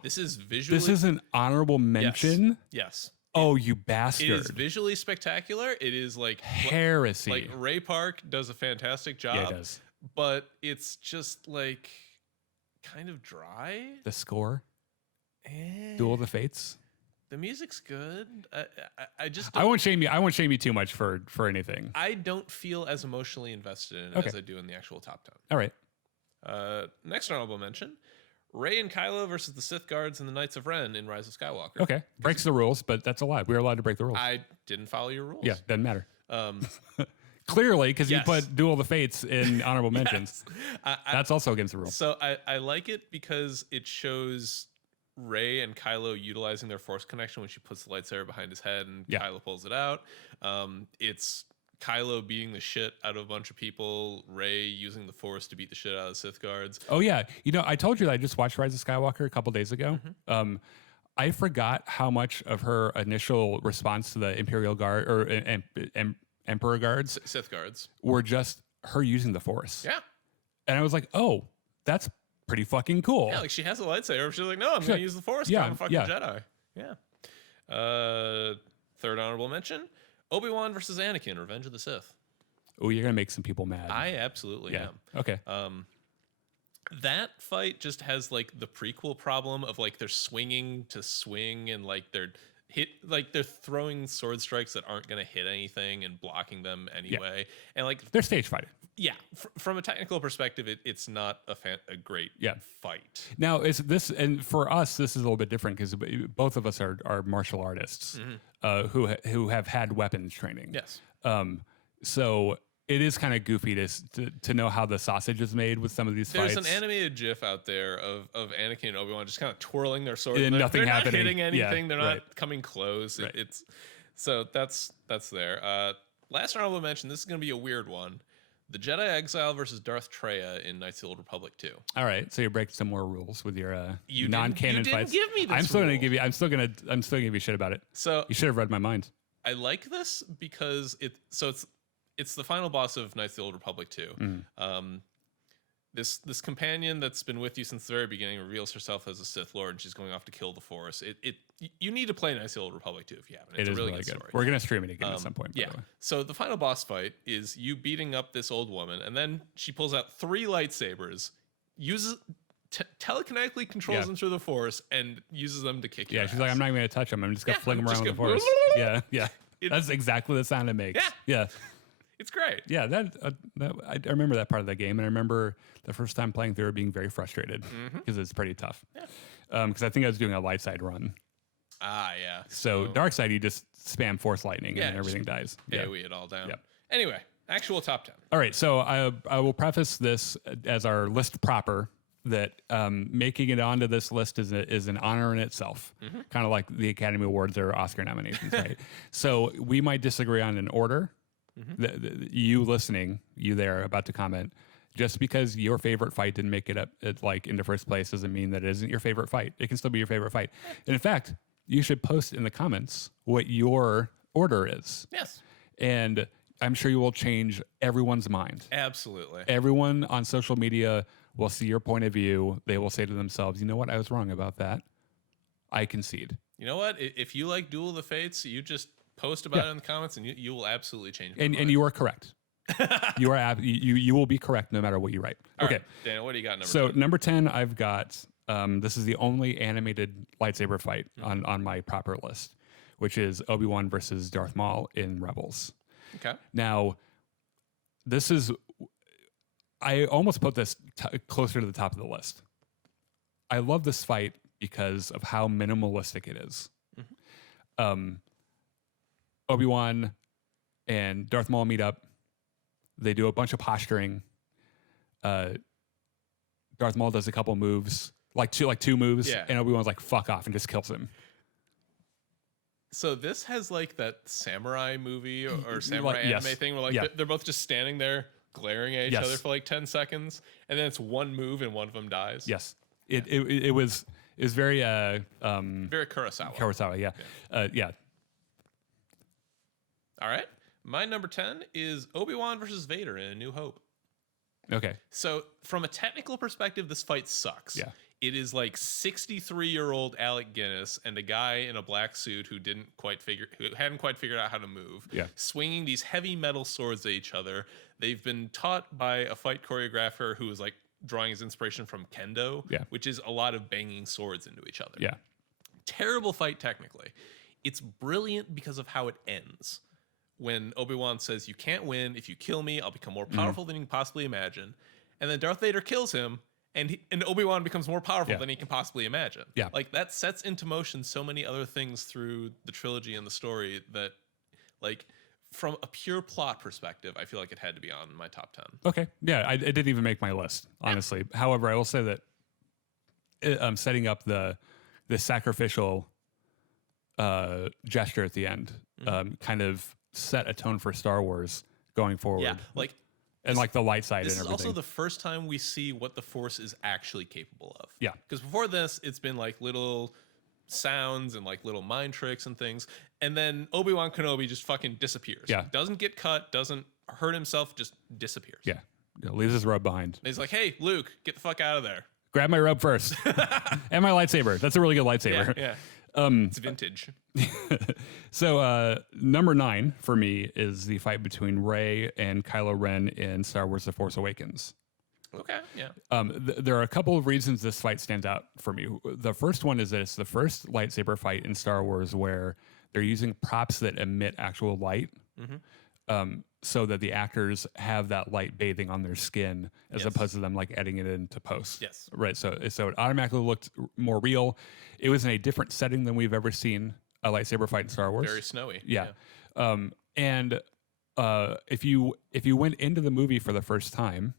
This is visually... This is an honorable mention? Yes. Oh, you bastard. It is visually spectacular. It is like... Heresy. Like Ray Park does a fantastic job. Yeah, it does. But it's just like kind of dry. The score? Duel of the Fates? The music's good. I just I won't shame you too much for anything. I don't feel as emotionally invested in it as I do in the actual top 10. All right. Next honorable mention: Rey and Kylo versus the Sith Guards and the Knights of Ren in Rise of Skywalker. Okay. Breaks the rules, but that's allowed. We're allowed to break the rules. I didn't follow your rules. Yeah, doesn't matter. Clearly, because you put Duel of the Fates in honorable mentions. That's also against the rules. So I like it because it shows Rey and Kylo utilizing their Force connection when she puts the lightsaber behind his head and Kylo pulls it out. It's Kylo beating the shit out of a bunch of people, Rey using the Force to beat the shit out of the Sith Guards. Oh, yeah. You know, I told you that I just watched Rise of Skywalker a couple days ago. I forgot how much of her initial response to the Imperial Guard or Emperor Guards, Sith Guards, were just her using the Force. Yeah. And I was like, oh, that's pretty fucking cool. Yeah, like she has a lightsaber. She's like, no, I'm going to use the Force. Yeah, I'm a fucking Jedi. Yeah. Third honorable mention: Obi-Wan versus Anakin, Revenge of the Sith. Oh, you're going to make some people mad. I absolutely am. Okay. That fight just has like the prequel problem of like they're swinging to swing and like they're throwing sword strikes that aren't going to hit anything and blocking them anyway. And like they're stage fighting. Yeah, from a technical perspective, it's not a great fight. Now, is this, and for us, this is a little bit different because both of us are martial artists who have had weapons training. Yes. So it is kind of goofy to know how the sausage is made with some of these fights. There's an animated GIF out there of Anakin and Obi-Wan just kind of twirling their swords. And nothing they're happening. Not hitting anything. Yeah, they're not coming close. Right. So that's there. Last honorable mention. This is going to be a weird one. The Jedi Exile versus Darth Traya in Knights of the Old Republic 2. All right, so you're breaking some more rules with your non-canon fights. You didn't give me this I'm still gonna give you. I'm still gonna give you shit about it. So you should have read my mind. I like this because it's the final boss of Knights of the Old Republic 2. This companion that's been with you since the very beginning reveals herself as a Sith Lord, and she's going off to kill the Force. You need to play Knights of the Old Republic 2 if you haven't. It's a really good story. We're gonna stream it again at some point. Yeah. So the final boss fight is you beating up this old woman, and then she pulls out 3 lightsabers, uses telekinetically controls them through the Force, and uses them to kick you. Yeah, she's like, I'm not even gonna touch them. I'm just gonna fling them around with the Force. Yeah. That's exactly the sound it makes. Yeah. It's great. Yeah, I remember that part of the game, and I remember the first time playing through it being very frustrated because it's pretty tough. Yeah. Because I think I was doing a light side run. Yeah. So dark side, you just spam Force lightning and everything dies. AoE it all down. Yeah. Anyway, actual top 10. All right, so I will preface this as our list proper. That making it onto this list is an honor in itself, kind of like the Academy Awards or Oscar nominations, right? So we might disagree on an order. You listening, you there about to comment, just because your favorite fight didn't make it up into first place doesn't mean that it isn't your favorite fight. It can still be your favorite fight. And in fact, you should post in the comments what your order is. Yes. And I'm sure you will change everyone's mind. Absolutely. Everyone on social media will see your point of view. They will say to themselves, you know what? I was wrong about that. I concede. You know what? If you like Duel of the Fates, you just post about it in the comments, and you will absolutely change. And you are correct. You will be correct no matter what you write. All okay, right. Daniel, what do you got? Number 10, I've got. This is the only animated lightsaber fight on my proper list, which is Obi-Wan versus Darth Maul in Rebels. Okay. Now, this is. I almost put this closer to the top of the list. I love this fight because of how minimalistic it is. Obi-Wan and Darth Maul meet up. They do a bunch of posturing. Darth Maul does a couple moves, like two moves, and Obi-Wan's like, fuck off, and just kills him. So this has like that samurai movie or samurai anime thing where like they're both just standing there glaring at each other for like 10 seconds, and then it's one move and one of them dies. Yes. It was very very Kurosawa. Kurosawa, yeah. All right. My number 10 is Obi-Wan versus Vader in A New Hope. Okay. So from a technical perspective, this fight sucks. Yeah. It is like 63-year-old Alec Guinness and a guy in a black suit who hadn't quite figured out how to move. Yeah. Swinging these heavy metal swords at each other. They've been taught by a fight choreographer who is like drawing his inspiration from kendo, which is a lot of banging swords into each other. Yeah. Terrible fight technically. It's brilliant because of how it ends. When Obi-Wan says, "You can't win. If you kill me, I'll become more powerful than you can possibly imagine." And then Darth Vader kills him, and Obi-Wan becomes more powerful than he can possibly imagine. Yeah. Like, that sets into motion so many other things through the trilogy and the story that, like, from a pure plot perspective, I feel like it had to be on my top 10. Okay. Yeah, it didn't even make my list, honestly. However, I will say that setting up the sacrificial gesture at the end kind of set a tone for Star Wars going forward. Yeah, like, and like the light side and this is everything. also the first time we see what the Force is actually capable of. Yeah. Because before this, it's been like little sounds and like little mind tricks and things. And then Obi-Wan Kenobi just fucking disappears. Yeah. Doesn't get cut, doesn't hurt himself, just disappears. Yeah. Leaves his robe behind. And he's like, "Hey, Luke, get the fuck out of there." Grab my robe first. And my lightsaber. That's a really good lightsaber. Yeah. It's vintage. So number 9 for me is the fight between Rey and Kylo Ren in Star Wars The Force Awakens. Okay, yeah. There are a couple of reasons this fight stands out for me. The first one is that it's the first lightsaber fight in Star Wars where they're using props that emit actual light, so that the actors have that light bathing on their skin as opposed to them like adding it into post. Yes. Right. So it automatically looked more real. It was in a different setting than we've ever seen a lightsaber fight in Star Wars. Very snowy. Yeah. And if you went into the movie for the first time,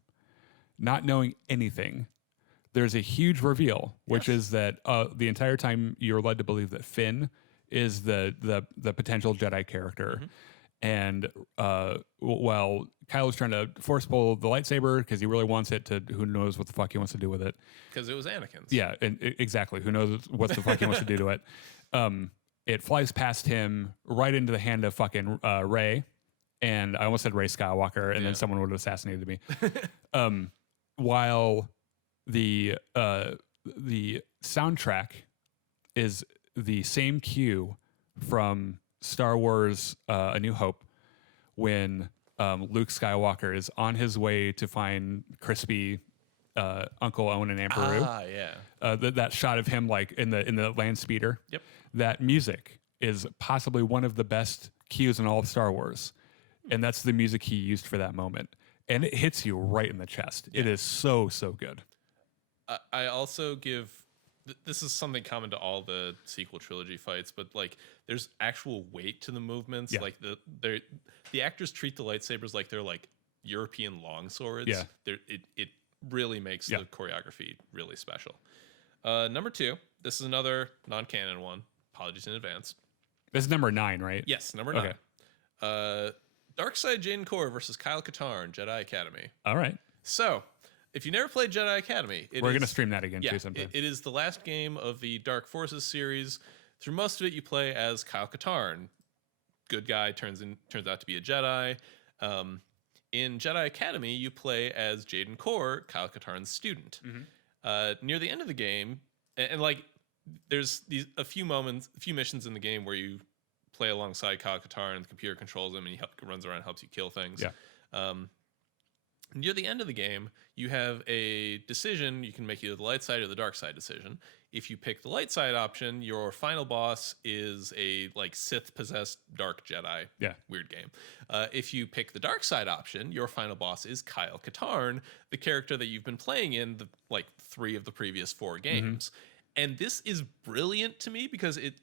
not knowing anything, there's a huge reveal, which is that the entire time you're led to believe that Finn is the potential Jedi character. And while Kylo's trying to force pull the lightsaber because he really wants it to, who knows what the fuck he wants to do with it. Because it was Anakin's. Yeah, and exactly. Who knows what the fuck he wants to do to it. It flies past him right into the hand of fucking Rey. And I almost said Rey Skywalker, and then someone would have assassinated me. While the soundtrack is the same cue from Star Wars A New Hope when Luke Skywalker is on his way to find crispy Uncle Owen and Aunt Beru. That shot of him like in the land speeder. Yep. That music is possibly one of the best cues in all of Star Wars. And that's the music he used for that moment. And it hits you right in the chest. It is so good. I also give... This is something common to all the sequel trilogy fights, but like there's actual weight to the movements. Yeah. Like the actors treat the lightsabers like they're like European long swords. Yeah. It really makes the choreography really special. Number 2, this is another non-canon one. Apologies in advance. This is number 9, right? Yes, number 9. Okay. Darkseid Jaden Korr versus Kyle Katarn, Jedi Academy. All right. So, if you never played Jedi Academy, we're going to stream that again too sometime. It is the last game of the Dark Forces series. Through most of it, you play as Kyle Katarn. Good guy turns out to be a Jedi. In Jedi Academy, you play as Jaden Korr, Kyle Katarn's student. Near the end of the game, and like there's a few missions in the game where you play alongside Kyle Katarn and the computer controls him and he runs around and helps you kill things. Yeah. Near the end of the game, you have a decision. You can make either the light side or the dark side decision. If you pick the light side option, your final boss is a like Sith possessed dark Jedi. Yeah. Weird game. If you pick the dark side option, your final boss is Kyle Katarn, the character that you've been playing in the like 3 of the previous 4 games. And this is brilliant to me because it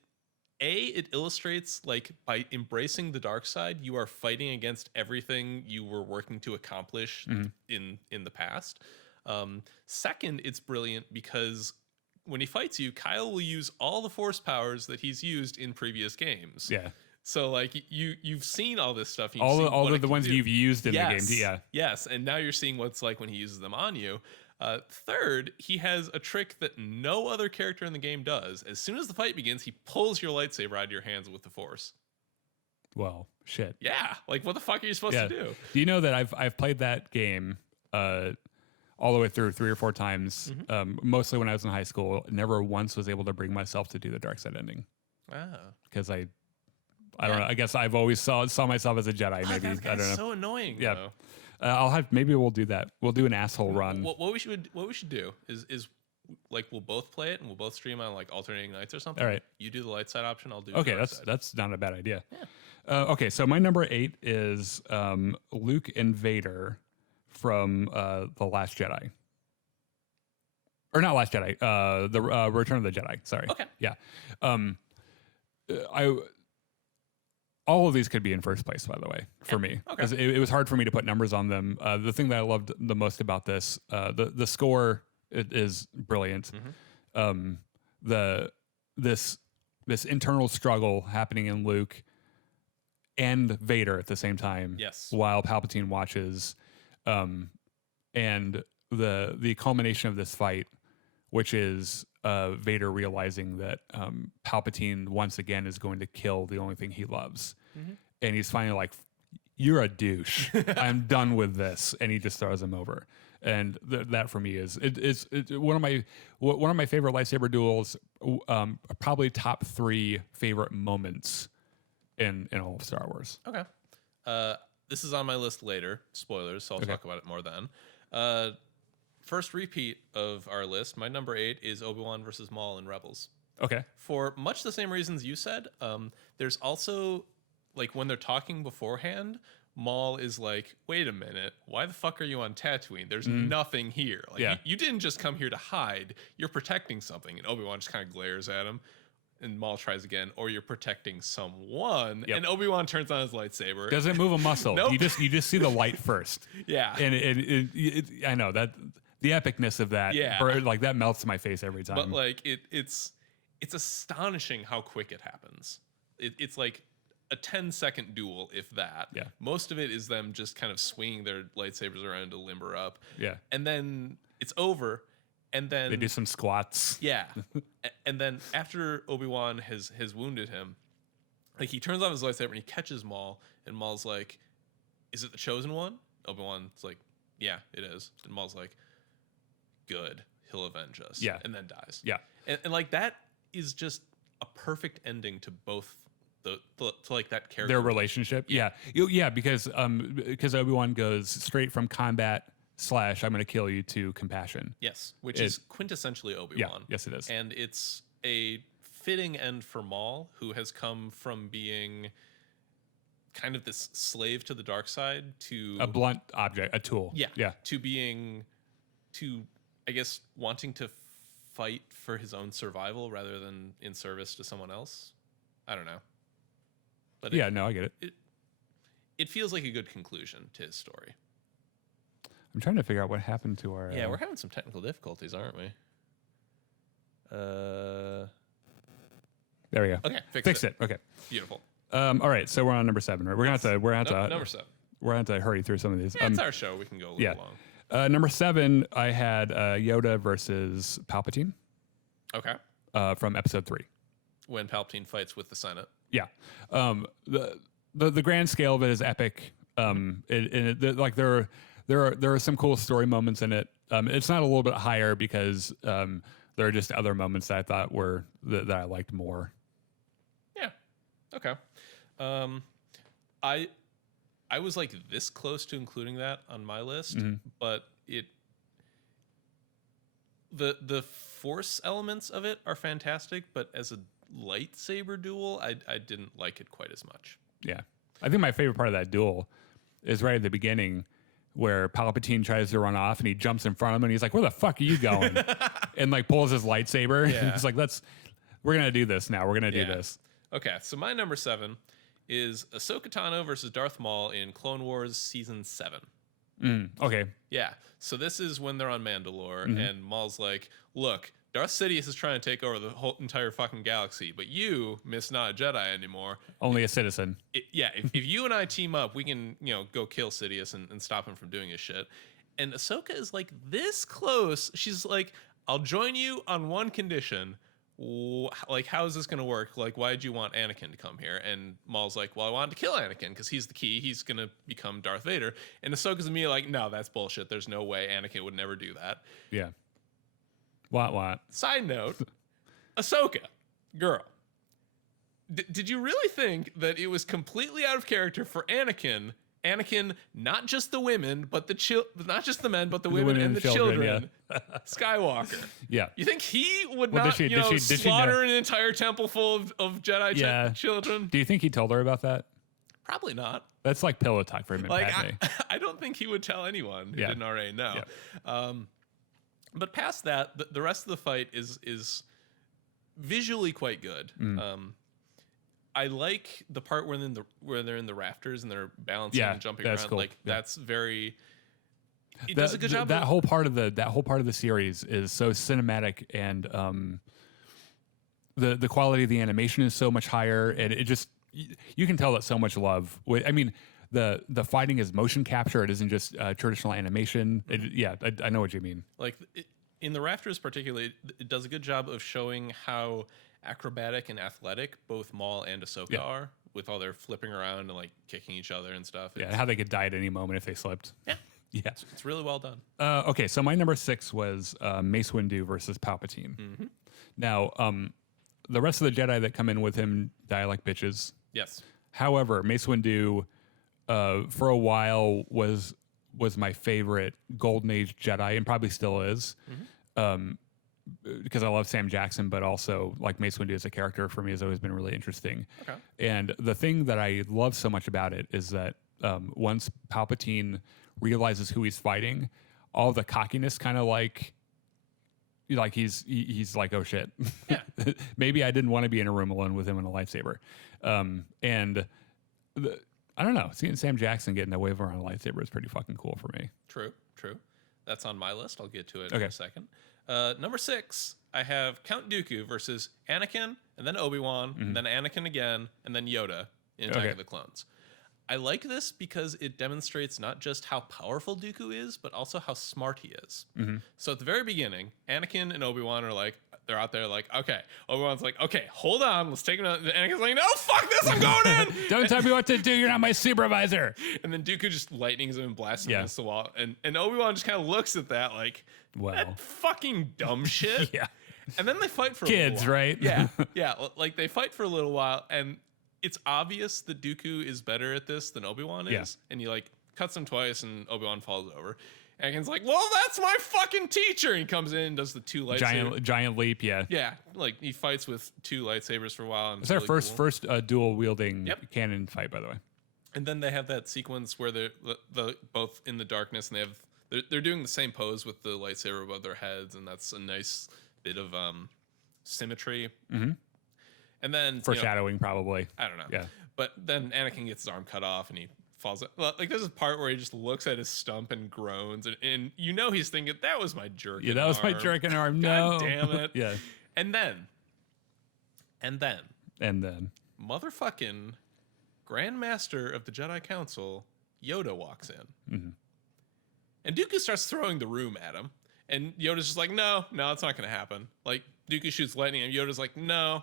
illustrates like by embracing the dark side, you are fighting against everything you were working to accomplish in the past. Second, it's brilliant because when he fights you, Kyle will use all the force powers that he's used in previous games. Yeah. So like you've seen all this stuff. All of the ones you've used in the game. Yeah. Yes, and now you're seeing what's like when he uses them on you. Third, he has a trick that no other character in the game does. As soon as the fight begins, he pulls your lightsaber out of your hands with the Force. Well, shit. Yeah, like what the fuck are you supposed to do? Do you know that I've played that game all the way through 3 or 4 times, mostly when I was in high school. Never once was able to bring myself to do the dark side ending. Because I don't know. I guess I've always saw myself as a Jedi. Maybe I don't know. So annoying. Yeah. Though. Maybe we'll do that. We'll do an asshole run. What we should do is like we'll both play it and we'll both stream on like alternating nights or something. All right. You do the light side option. I'll do. Okay, that's not a bad idea. Yeah. Okay, so my number 8 is Luke and Vader from the Last Jedi. Or not Last Jedi. The Return of the Jedi. Sorry. Okay. Yeah. All of these could be in first place, by the way, for me. Okay. It was hard for me to put numbers on them. The thing that I loved the most about this, the score is brilliant. This internal struggle happening in Luke and Vader at the same time. Yes. While Palpatine watches, and the culmination of this fight, which is Vader realizing that Palpatine once again is going to kill the only thing he loves, and he's finally like, "You're a douche. I'm done with this," and he just throws him over. And that for me is one of my favorite lightsaber duels. Probably top 3 favorite moments in all of Star Wars. Okay. This is on my list later. Spoilers, so I'll talk about it more then. First repeat of our list, my number 8 is Obi-Wan versus Maul in Rebels. Okay. For much the same reasons you said, there's also, like, when they're talking beforehand, Maul is like, wait a minute, why the fuck are you on Tatooine? There's nothing here. Like, you didn't just come here to hide. You're protecting something. And Obi-Wan just kind of glares at him. And Maul tries again, or you're protecting someone. Yep. And Obi-Wan turns on his lightsaber. Doesn't move a muscle. Nope. You just see the light first. Yeah. And I know that the epicness of that, like that melts my face every time. But like it's astonishing how quick it happens. It's like a 10-second duel, if that. Yeah. Most of it is them just kind of swinging their lightsabers around to limber up. Yeah. And then it's over. And then they do some squats. Yeah. And then after Obi-Wan has wounded him, like he turns on his lightsaber and he catches Maul, and Maul's like, "Is it the chosen one?" Obi-Wan's like, "Yeah, it is." And Maul's like, "Good. He'll avenge us." Yeah. And then dies. Yeah. And like that is just a perfect ending to both to like that character. Their relationship. Yeah. Because Obi-Wan goes straight from combat / I'm going to kill you to compassion. Yes, which is quintessentially Obi-Wan. Yeah, yes, it is. And it's a fitting end for Maul, who has come from being kind of this slave to the dark side to a blunt object, a tool. Yeah. To I guess wanting to fight for his own survival rather than in service to someone else. I don't know. But I get it. It feels like a good conclusion to his story. I'm trying to figure out what happened to our... Yeah, we're having some technical difficulties, aren't we? There we go. Okay, fixed it. Okay, beautiful. All right, so we're on number 7. Right? We're gonna have to number 7. We're gonna have to hurry through some of these. Yeah, it's our show. We can go a little long. Number 7, I had Yoda versus Palpatine. Okay. From Episode 3. When Palpatine fights with the Senate. Yeah. The grand scale of it is epic. There are some cool story moments in it. It's not a little bit higher because there are just other moments that I thought were that I liked more. Yeah. Okay. I was like this close to including that on my list, but the Force elements of it are fantastic, but as a lightsaber duel, I didn't like it quite as much. Yeah. I think my favorite part of that duel is right at the beginning, where Palpatine tries to run off and he jumps in front of him and he's like, "Where the fuck are you going?" and like pulls his lightsaber. Yeah. He's like, we're going to do this now. We're going to do this. Okay. So my number 7 is Ahsoka Tano versus Darth Maul in Clone Wars Season 7. Okay. Yeah. So this is when they're on Mandalore and Maul's like, "Look, Darth Sidious is trying to take over the whole entire fucking galaxy, but you, Miss Not a Jedi anymore. Only a citizen. If you and I team up, we can, go kill Sidious and stop him from doing his shit. And Ahsoka is like this close. She's like, I'll join you on one condition. Like, how is this going to work? Like, why did you want Anakin to come here? And Maul's like, well, I wanted to kill Anakin because he's the key. He's going to become Darth Vader. And Ahsoka's immediately like, no, that's bullshit. There's no way Anakin would never do that. Yeah. What? Side note, Ahsoka, girl. Did you really think that it was completely out of character for Anakin, not just the women, but not just the men, but the women and the children, Skywalker? Yeah. You think he would not, slaughter an entire temple full of Jedi children? Do you think he told her about that? Probably not. That's like pillow talk for him and Padme. I don't think he would tell anyone who didn't already know. Yeah. But past that, the rest of the fight is visually quite good. I like the part where they're in the rafters and they're balancing and jumping around. Cool. That's very. It does a good job. That whole part of the series is so cinematic, and the quality of the animation is so much higher, and it just you can tell that so much love. I mean, the fighting is motion capture. It isn't just traditional animation. I know what you mean. Like in the rafters, particularly, it does a good job of showing how acrobatic and athletic both Maul and Ahsoka are, with all their flipping around and like kicking each other and stuff. And how they could die at any moment if they slipped. Yeah, it's really well done. Okay, so my number 6 was Mace Windu versus Palpatine. Mm-hmm. Now, the rest of the Jedi that come in with him die like bitches. Yes. However, Mace Windu, for a while was my favorite Golden Age Jedi, and probably still is. Mm-hmm. Because I love Sam Jackson, but also like Mace Windu as a character for me has always been really interesting. Okay. And the thing that I love so much about it is that once Palpatine realizes who he's fighting, all the cockiness kind of like he's like, oh shit, maybe I didn't want to be in a room alone with him in a lightsaber. I don't know, seeing Sam Jackson getting a wave around a lightsaber is pretty fucking cool for me. True. That's on my list. I'll get to it in a second. Number 6, I have Count Dooku versus Anakin, and then Obi-Wan, and then Anakin again, and then Yoda in Attack of the Clones. I like this because it demonstrates not just how powerful Dooku is, but also how smart he is. Mm-hmm. So at the very beginning, Anakin and Obi-Wan are like, they're out there like, okay. Obi-Wan's like, okay, hold on, let's take another. Anakin's like, no, fuck this, I'm going in. Don't tell me what to do, you're not my supervisor. And then Dooku just lightnings him and blasts him against the wall. And Obi-Wan just kind of looks at that like, that fucking dumb shit. Yeah. And then they fight for kids, a little while. Right? Yeah. Like they fight for a little while, and it's obvious that Dooku is better at this than Obi-Wan is. Yeah. And he like cuts him twice, and Obi-Wan falls over. Anakin's like, well, that's my fucking teacher. And he comes in and does the 2 lightsabers. Giant leap, yeah. Yeah, like he fights with 2 lightsabers for a while. It's our really first dual wielding canon fight, by the way. And then they have that sequence where they're both in the darkness, and they're doing the same pose with the lightsaber above their heads, and that's a nice bit of symmetry. Mm-hmm. And then foreshadowing, probably. I don't know. Yeah. But then Anakin gets his arm cut off, and he falls. Like there's a part where he just looks at his stump and groans, and he's thinking, "That was my jerkin." Yeah, that was my jerkin arm. No, God damn it. Yeah. And then, motherfucking Grand Master of the Jedi Council, Yoda walks in, and Dooku starts throwing the room at him, and Yoda's just like, "No, it's not going to happen." Like Dooku shoots lightning, and Yoda's like, "No."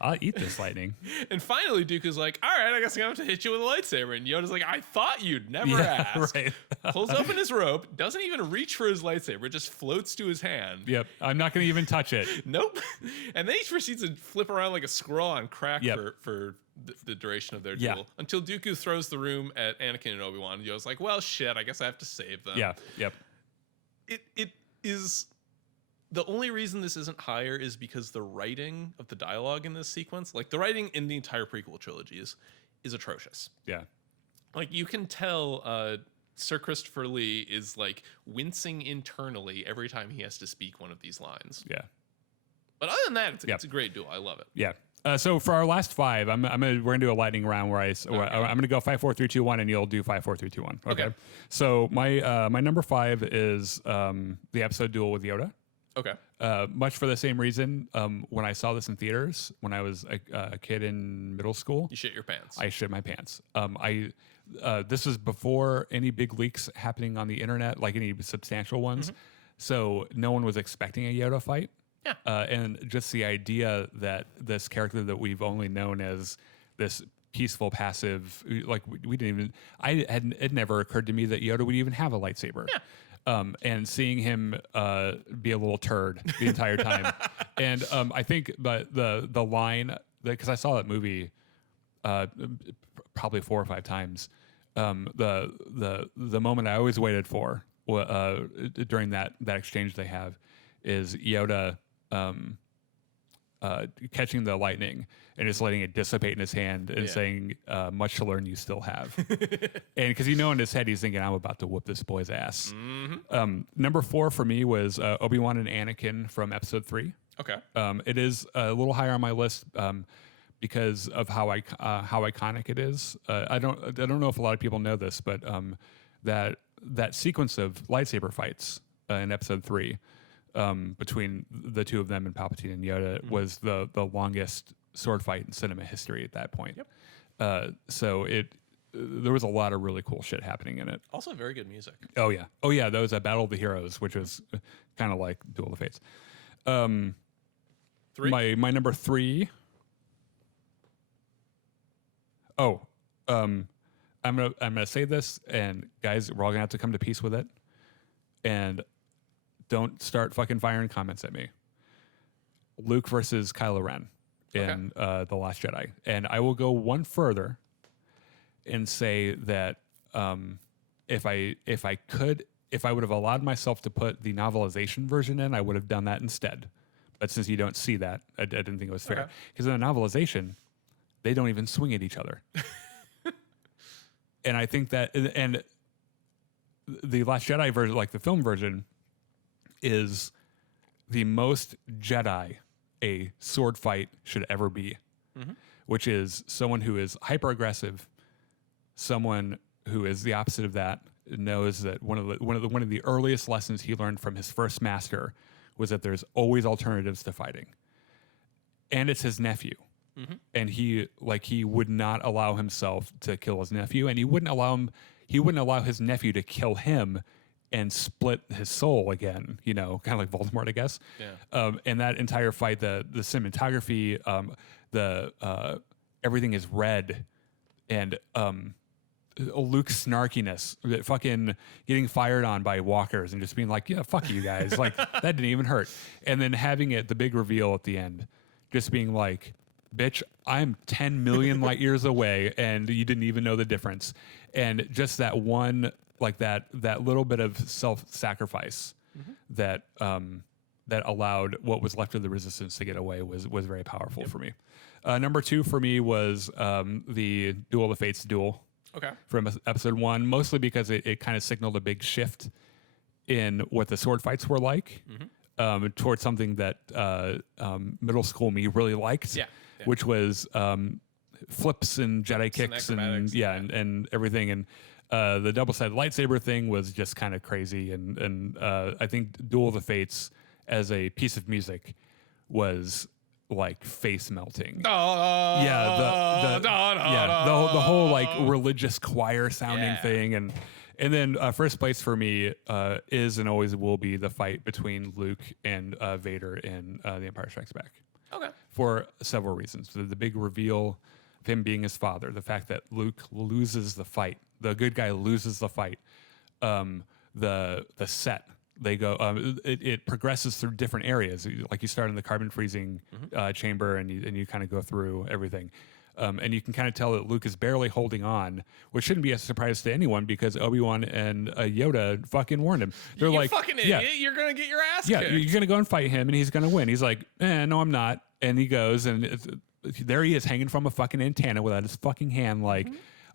I'll eat this lightning. And finally, Dooku's like, all right, I guess I'm going to have to hit you with a lightsaber. And Yoda's like, I thought you'd never ask. Right. Pulls open his rope, doesn't even reach for his lightsaber, it just floats to his hand. Yep, I'm not going to even touch it. Nope. And then he proceeds to flip around like a squirrel on crack for the duration of their duel. Until Dooku throws the room at Anakin and Obi-Wan. And Yoda's like, well, shit, I guess I have to save them. Yeah, yep. It is... The only reason this isn't higher is because the writing of the dialogue in this sequence, like the writing in the entire prequel trilogy is atrocious. Yeah. Like you can tell Sir Christopher Lee is like wincing internally every time he has to speak one of these lines. Yeah. But other than that, it's a great duel. I love it. Yeah. So for our last 5, we're gonna do a lightning round where I'm gonna go 5, 4, 3, 2, 1, and you'll do 5, 4, 3, 2, 1. Okay. So my number 5 is the episode Duel with Yoda. Okay. Much for the same reason, when I saw this in theaters, when I was a kid in middle school, You shit your pants. I shit my pants. This was before any big leaks happening on the internet, like any substantial ones. So no one was expecting a Yoda fight. Yeah. And just the idea that this character that we've only known as this peaceful, passive, like we didn't even, it never occurred to me that Yoda would even have a lightsaber. Yeah. And seeing him be a little turd the entire time. And I think the line, because I saw that movie probably 4 or 5 times, the moment I always waited for during that exchange they have is Yoda catching the lightning and just letting it dissipate in his hand and saying, much to learn you still have. And because in his head he's thinking, I'm about to whoop this boy's ass. Number 4 for me was Obi-Wan and Anakin from episode 3. Okay. It is a little higher on my list because of how iconic it is. I don't know if a lot of people know this, but that sequence of lightsaber fights in episode 3 between the two of them and Palpatine and Yoda was the longest sword fight in cinema history at that point. Yep. So there was a lot of really cool shit happening in it. Also, very good music. Oh yeah. That was a Battle of the Heroes, which was kind of like Duel of the Fates. 3. My number 3. I'm gonna say this, and guys, we're all gonna have to come to peace with it. And don't start fucking firing comments at me. Luke versus Kylo Ren in The Last Jedi. And I will go one further and say that if I would have allowed myself to put the novelization version in, I would have done that instead. But since you don't see that, I didn't think it was fair. Because in the novelization, they don't even swing at each other. And I think that, and the Last Jedi version, like the film version, is the most Jedi a sword fight should ever be, which is someone who is hyper aggressive, someone who is the opposite of that, knows that one of the earliest lessons he learned from his first master was that there's always alternatives to fighting, and it's his nephew. And he would not allow himself to kill his nephew, and he wouldn't allow his nephew to kill him and split his soul again, kind of like Voldemort, I guess. Yeah. And that entire fight, the cinematography, everything is red, and Luke's snarkiness, fucking getting fired on by walkers and just being like, yeah, fuck you guys. Like, that didn't even hurt. And then having the big reveal at the end, just being like, bitch, I'm 10 million light years away and you didn't even know the difference. And just that one, like that little bit of self-sacrifice that allowed what was left of the resistance to get away was very powerful for me. Number 2 for me was the Duel of the Fates duel. Okay. From episode 1, mostly because it kind of signaled a big shift in what the sword fights were like, towards something that middle school me really liked, which was flips and Jedi kicks and everything. And the double-sided lightsaber thing was just kind of crazy. And I think Duel of the Fates as a piece of music was like face melting. The whole like religious choir sounding thing, and then first place for me is and always will be the fight between Luke and Vader in The Empire Strikes Back. Okay. For several reasons: the big reveal of him being his father, the fact that Luke loses the fight, the good guy loses the fight, the set. They go. It progresses through different areas. Like you start in the carbon freezing chamber, and you kind of go through everything, and you can kind of tell that Luke is barely holding on, which shouldn't be a surprise to anyone because Obi-Wan and Yoda fucking warned him. They're you like, fucking idiot! You're gonna get your ass kicked. You're gonna go and fight him, and he's gonna win. He's like, no, I'm not. And he goes, and there he is, hanging from a fucking antenna without his fucking hand, like.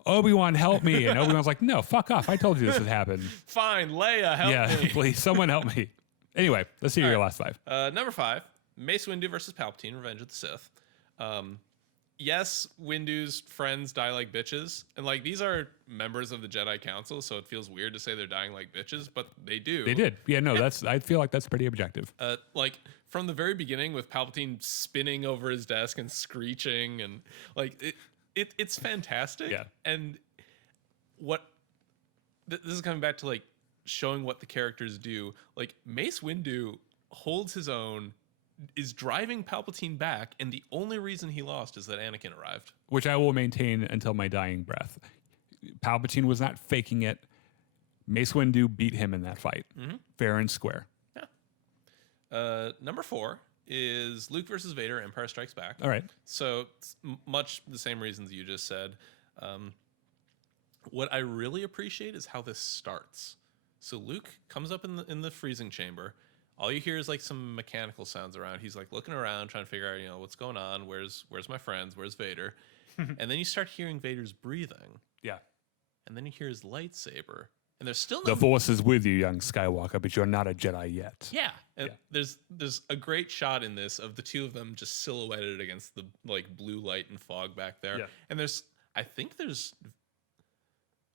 Obi-Wan, help me. And Obi-Wan's like, no, fuck off. I told you this would happen. Fine, Leia, help me. Yeah, please, someone help me. Anyway, let's hear your last 5. Number 5, Mace Windu versus Palpatine, Revenge of the Sith. yes, Windu's friends die like bitches, and like these are members of the Jedi Council, so it feels weird to say they're dying like bitches, but they do. They did. Yeah, no, I feel like that's pretty objective. Like from the very beginning, with Palpatine spinning over his desk and screeching, and like it's fantastic. Yeah. And this is coming back to like showing what the characters do. Like Mace Windu holds his own, is driving Palpatine back, and the only reason he lost is that Anakin arrived. Which I will maintain until my dying breath. Palpatine was not faking it. Mace Windu beat him in that fight, fair and square. Yeah. Number 4 is Luke versus Vader, Empire Strikes Back. All right. So it's much the same reasons you just said. What I really appreciate is how this starts. So Luke comes up in the freezing chamber. All you hear is like some mechanical sounds around. He's like looking around, trying to figure out, what's going on. Where's my friends? Where's Vader? And then you start hearing Vader's breathing. Yeah. And then you hear his lightsaber. And there's still The Force is with you, young Skywalker, but you're not a Jedi yet. Yeah. And there's a great shot in this of the two of them just silhouetted against the like blue light and fog back there. Yeah. And I think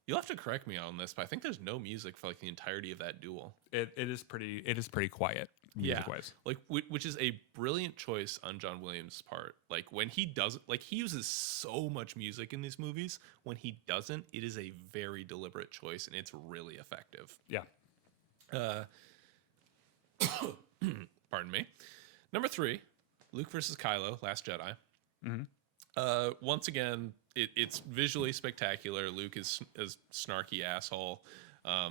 you'll have to correct me on this, but I think there's no music for like the entirety of that duel. It is pretty quiet music-wise. Like which is a brilliant choice on John Williams' part. Like when he does, like he uses so much music in these movies. When he doesn't, it is a very deliberate choice, and it's really effective. Yeah. Pardon me. Number 3, Luke versus Kylo, Last Jedi. Once again, it's visually spectacular. Luke is a snarky asshole. A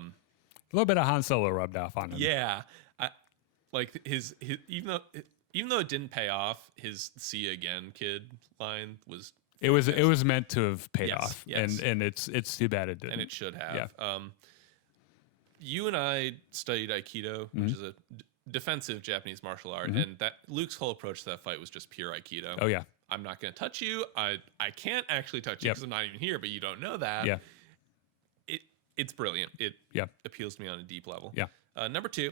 little bit of Han Solo rubbed off on him. Yeah, like his even though it didn't pay off, his "See you again, kid" line was. It was meant to have paid Yes, off, yes. and it's too bad it didn't. And it should have. Yeah. You and I studied Aikido, which is a defensive Japanese martial art, and that Luke's whole approach to that fight was just pure Aikido. Oh yeah. I'm not going to touch you. I can't actually touch you because I'm not even here, but you don't know that. Yeah. It's brilliant. It Yeah. appeals to me on a deep level. Yeah. Number 2,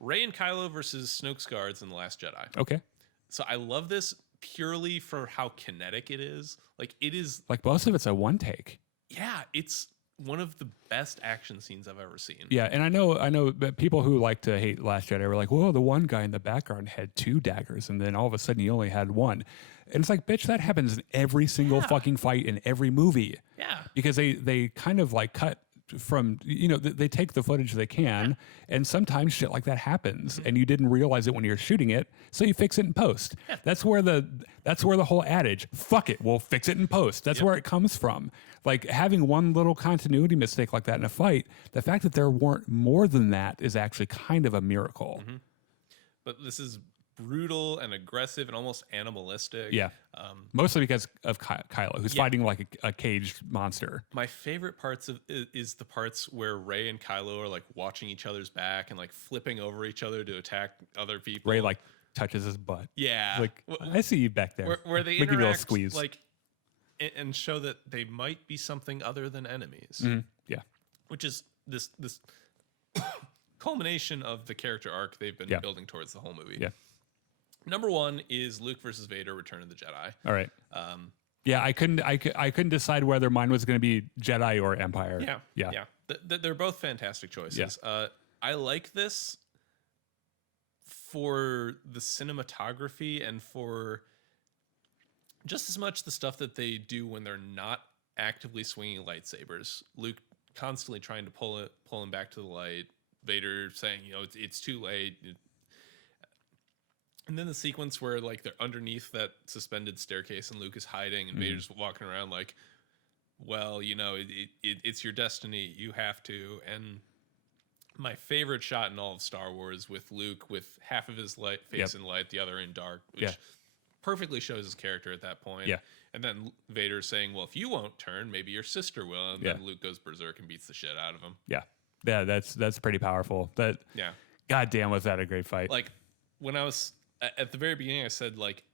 Rey and Kylo versus Snoke's guards in The Last Jedi. Okay. So I love this purely for how kinetic it is. Like it is. Like most of it's a one take. Yeah, it's one of the best action scenes I've ever seen. Yeah, and I know that people who like to hate Last Jedi were like, "Whoa, the one guy in the background had 2 daggers, and then all of a sudden he only had 1." And it's like, bitch, that happens in every single fucking fight in every movie. Yeah. Because they kind of like cut from, they take the footage they can, and sometimes shit like that happens, and you didn't realize it when you're shooting it, so you fix it in post. Yeah. That's where the whole adage, fuck it, we'll fix it in post. That's where it comes from. Like having one little continuity mistake like that in a fight, the fact that there weren't more than that is actually kind of a miracle. But this is brutal and aggressive and almost animalistic. Yeah. Mostly because of Kylo, who's fighting like a caged monster. My favorite parts is the parts where Rey and Kylo are like watching each other's back and like flipping over each other to attack other people. Rey like touches his butt. Yeah. Like, I see you back there. Where they give you a little interact squeeze. like and show that they might be something other than enemies. Yeah. Which is this culmination of the character arc they've been building towards the whole movie. Yeah. Number 1 is Luke versus Vader, Return of the Jedi. All right. Yeah, I couldn't decide whether mine was going to be Jedi or Empire. Yeah. They're both fantastic choices. Yeah. I like this for the cinematography and for just as much the stuff that they do when they're not actively swinging lightsabers. Luke constantly trying to pull him back to the light. Vader saying, it's too late. And then the sequence where like they're underneath that suspended staircase and Luke is hiding and Vader's walking around like, well, it's your destiny. You have to. And my favorite shot in all of Star Wars with Luke with half of his face in light, the other in dark, which perfectly shows his character at that point. Yeah. And then Vader saying, well, if you won't turn, maybe your sister will. And then Luke goes berserk and beats the shit out of him. Yeah. Yeah, that's pretty powerful. God damn, was that a great fight. Like when I was at the very beginning, I said like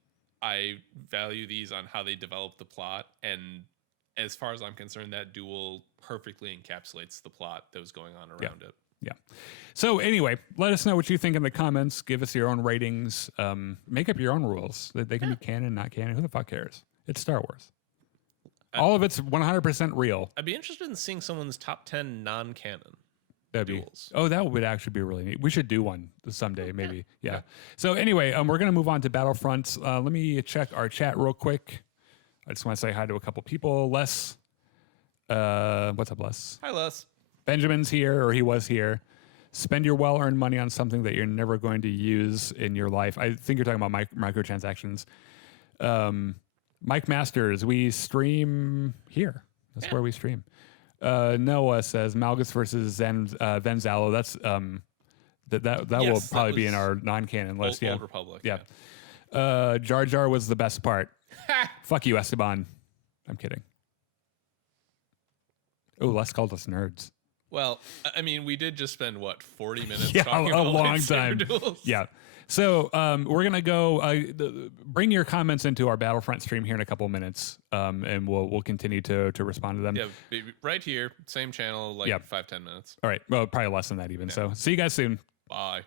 I value these on how they develop the plot, and as far as I'm concerned, that duel perfectly encapsulates the plot that was going on around it. Yeah. So anyway, let us know what you think in the comments. Give us your own ratings. Make up your own rules. They can be canon, not canon. Who the fuck cares? It's Star Wars. All of it's 100% real. I'd be interested in seeing someone's top 10 non-canon duels. That would actually be really neat. We should do one someday, maybe. Yeah. So anyway, we're going to move on to Battlefront. Let me check our chat real quick. I just want to say hi to a couple people. Les, what's up, Les? Hi, Les. Benjamin's here, or he was here. Spend your well-earned money on something that you're never going to use in your life. I think you're talking about microtransactions. Mike Masters, we stream here. That's where we stream. Noah says Malgus versus Venzalo. That's that will probably be in our non-canon list. Old Republic. Yeah. Jar Jar was the best part. Fuck you, Esteban. I'm kidding. Oh, Les called us nerds. Well, I mean, we did just spend 40 minutes yeah, talking a about long time. Duels. Yeah. So we're gonna go bring your comments into our Battlefront stream here in a couple of minutes, and we'll continue to respond to them. Yeah, right here, same channel, 5-10 minutes. All right. Well, probably less than that even. Yeah. So see you guys soon. Bye.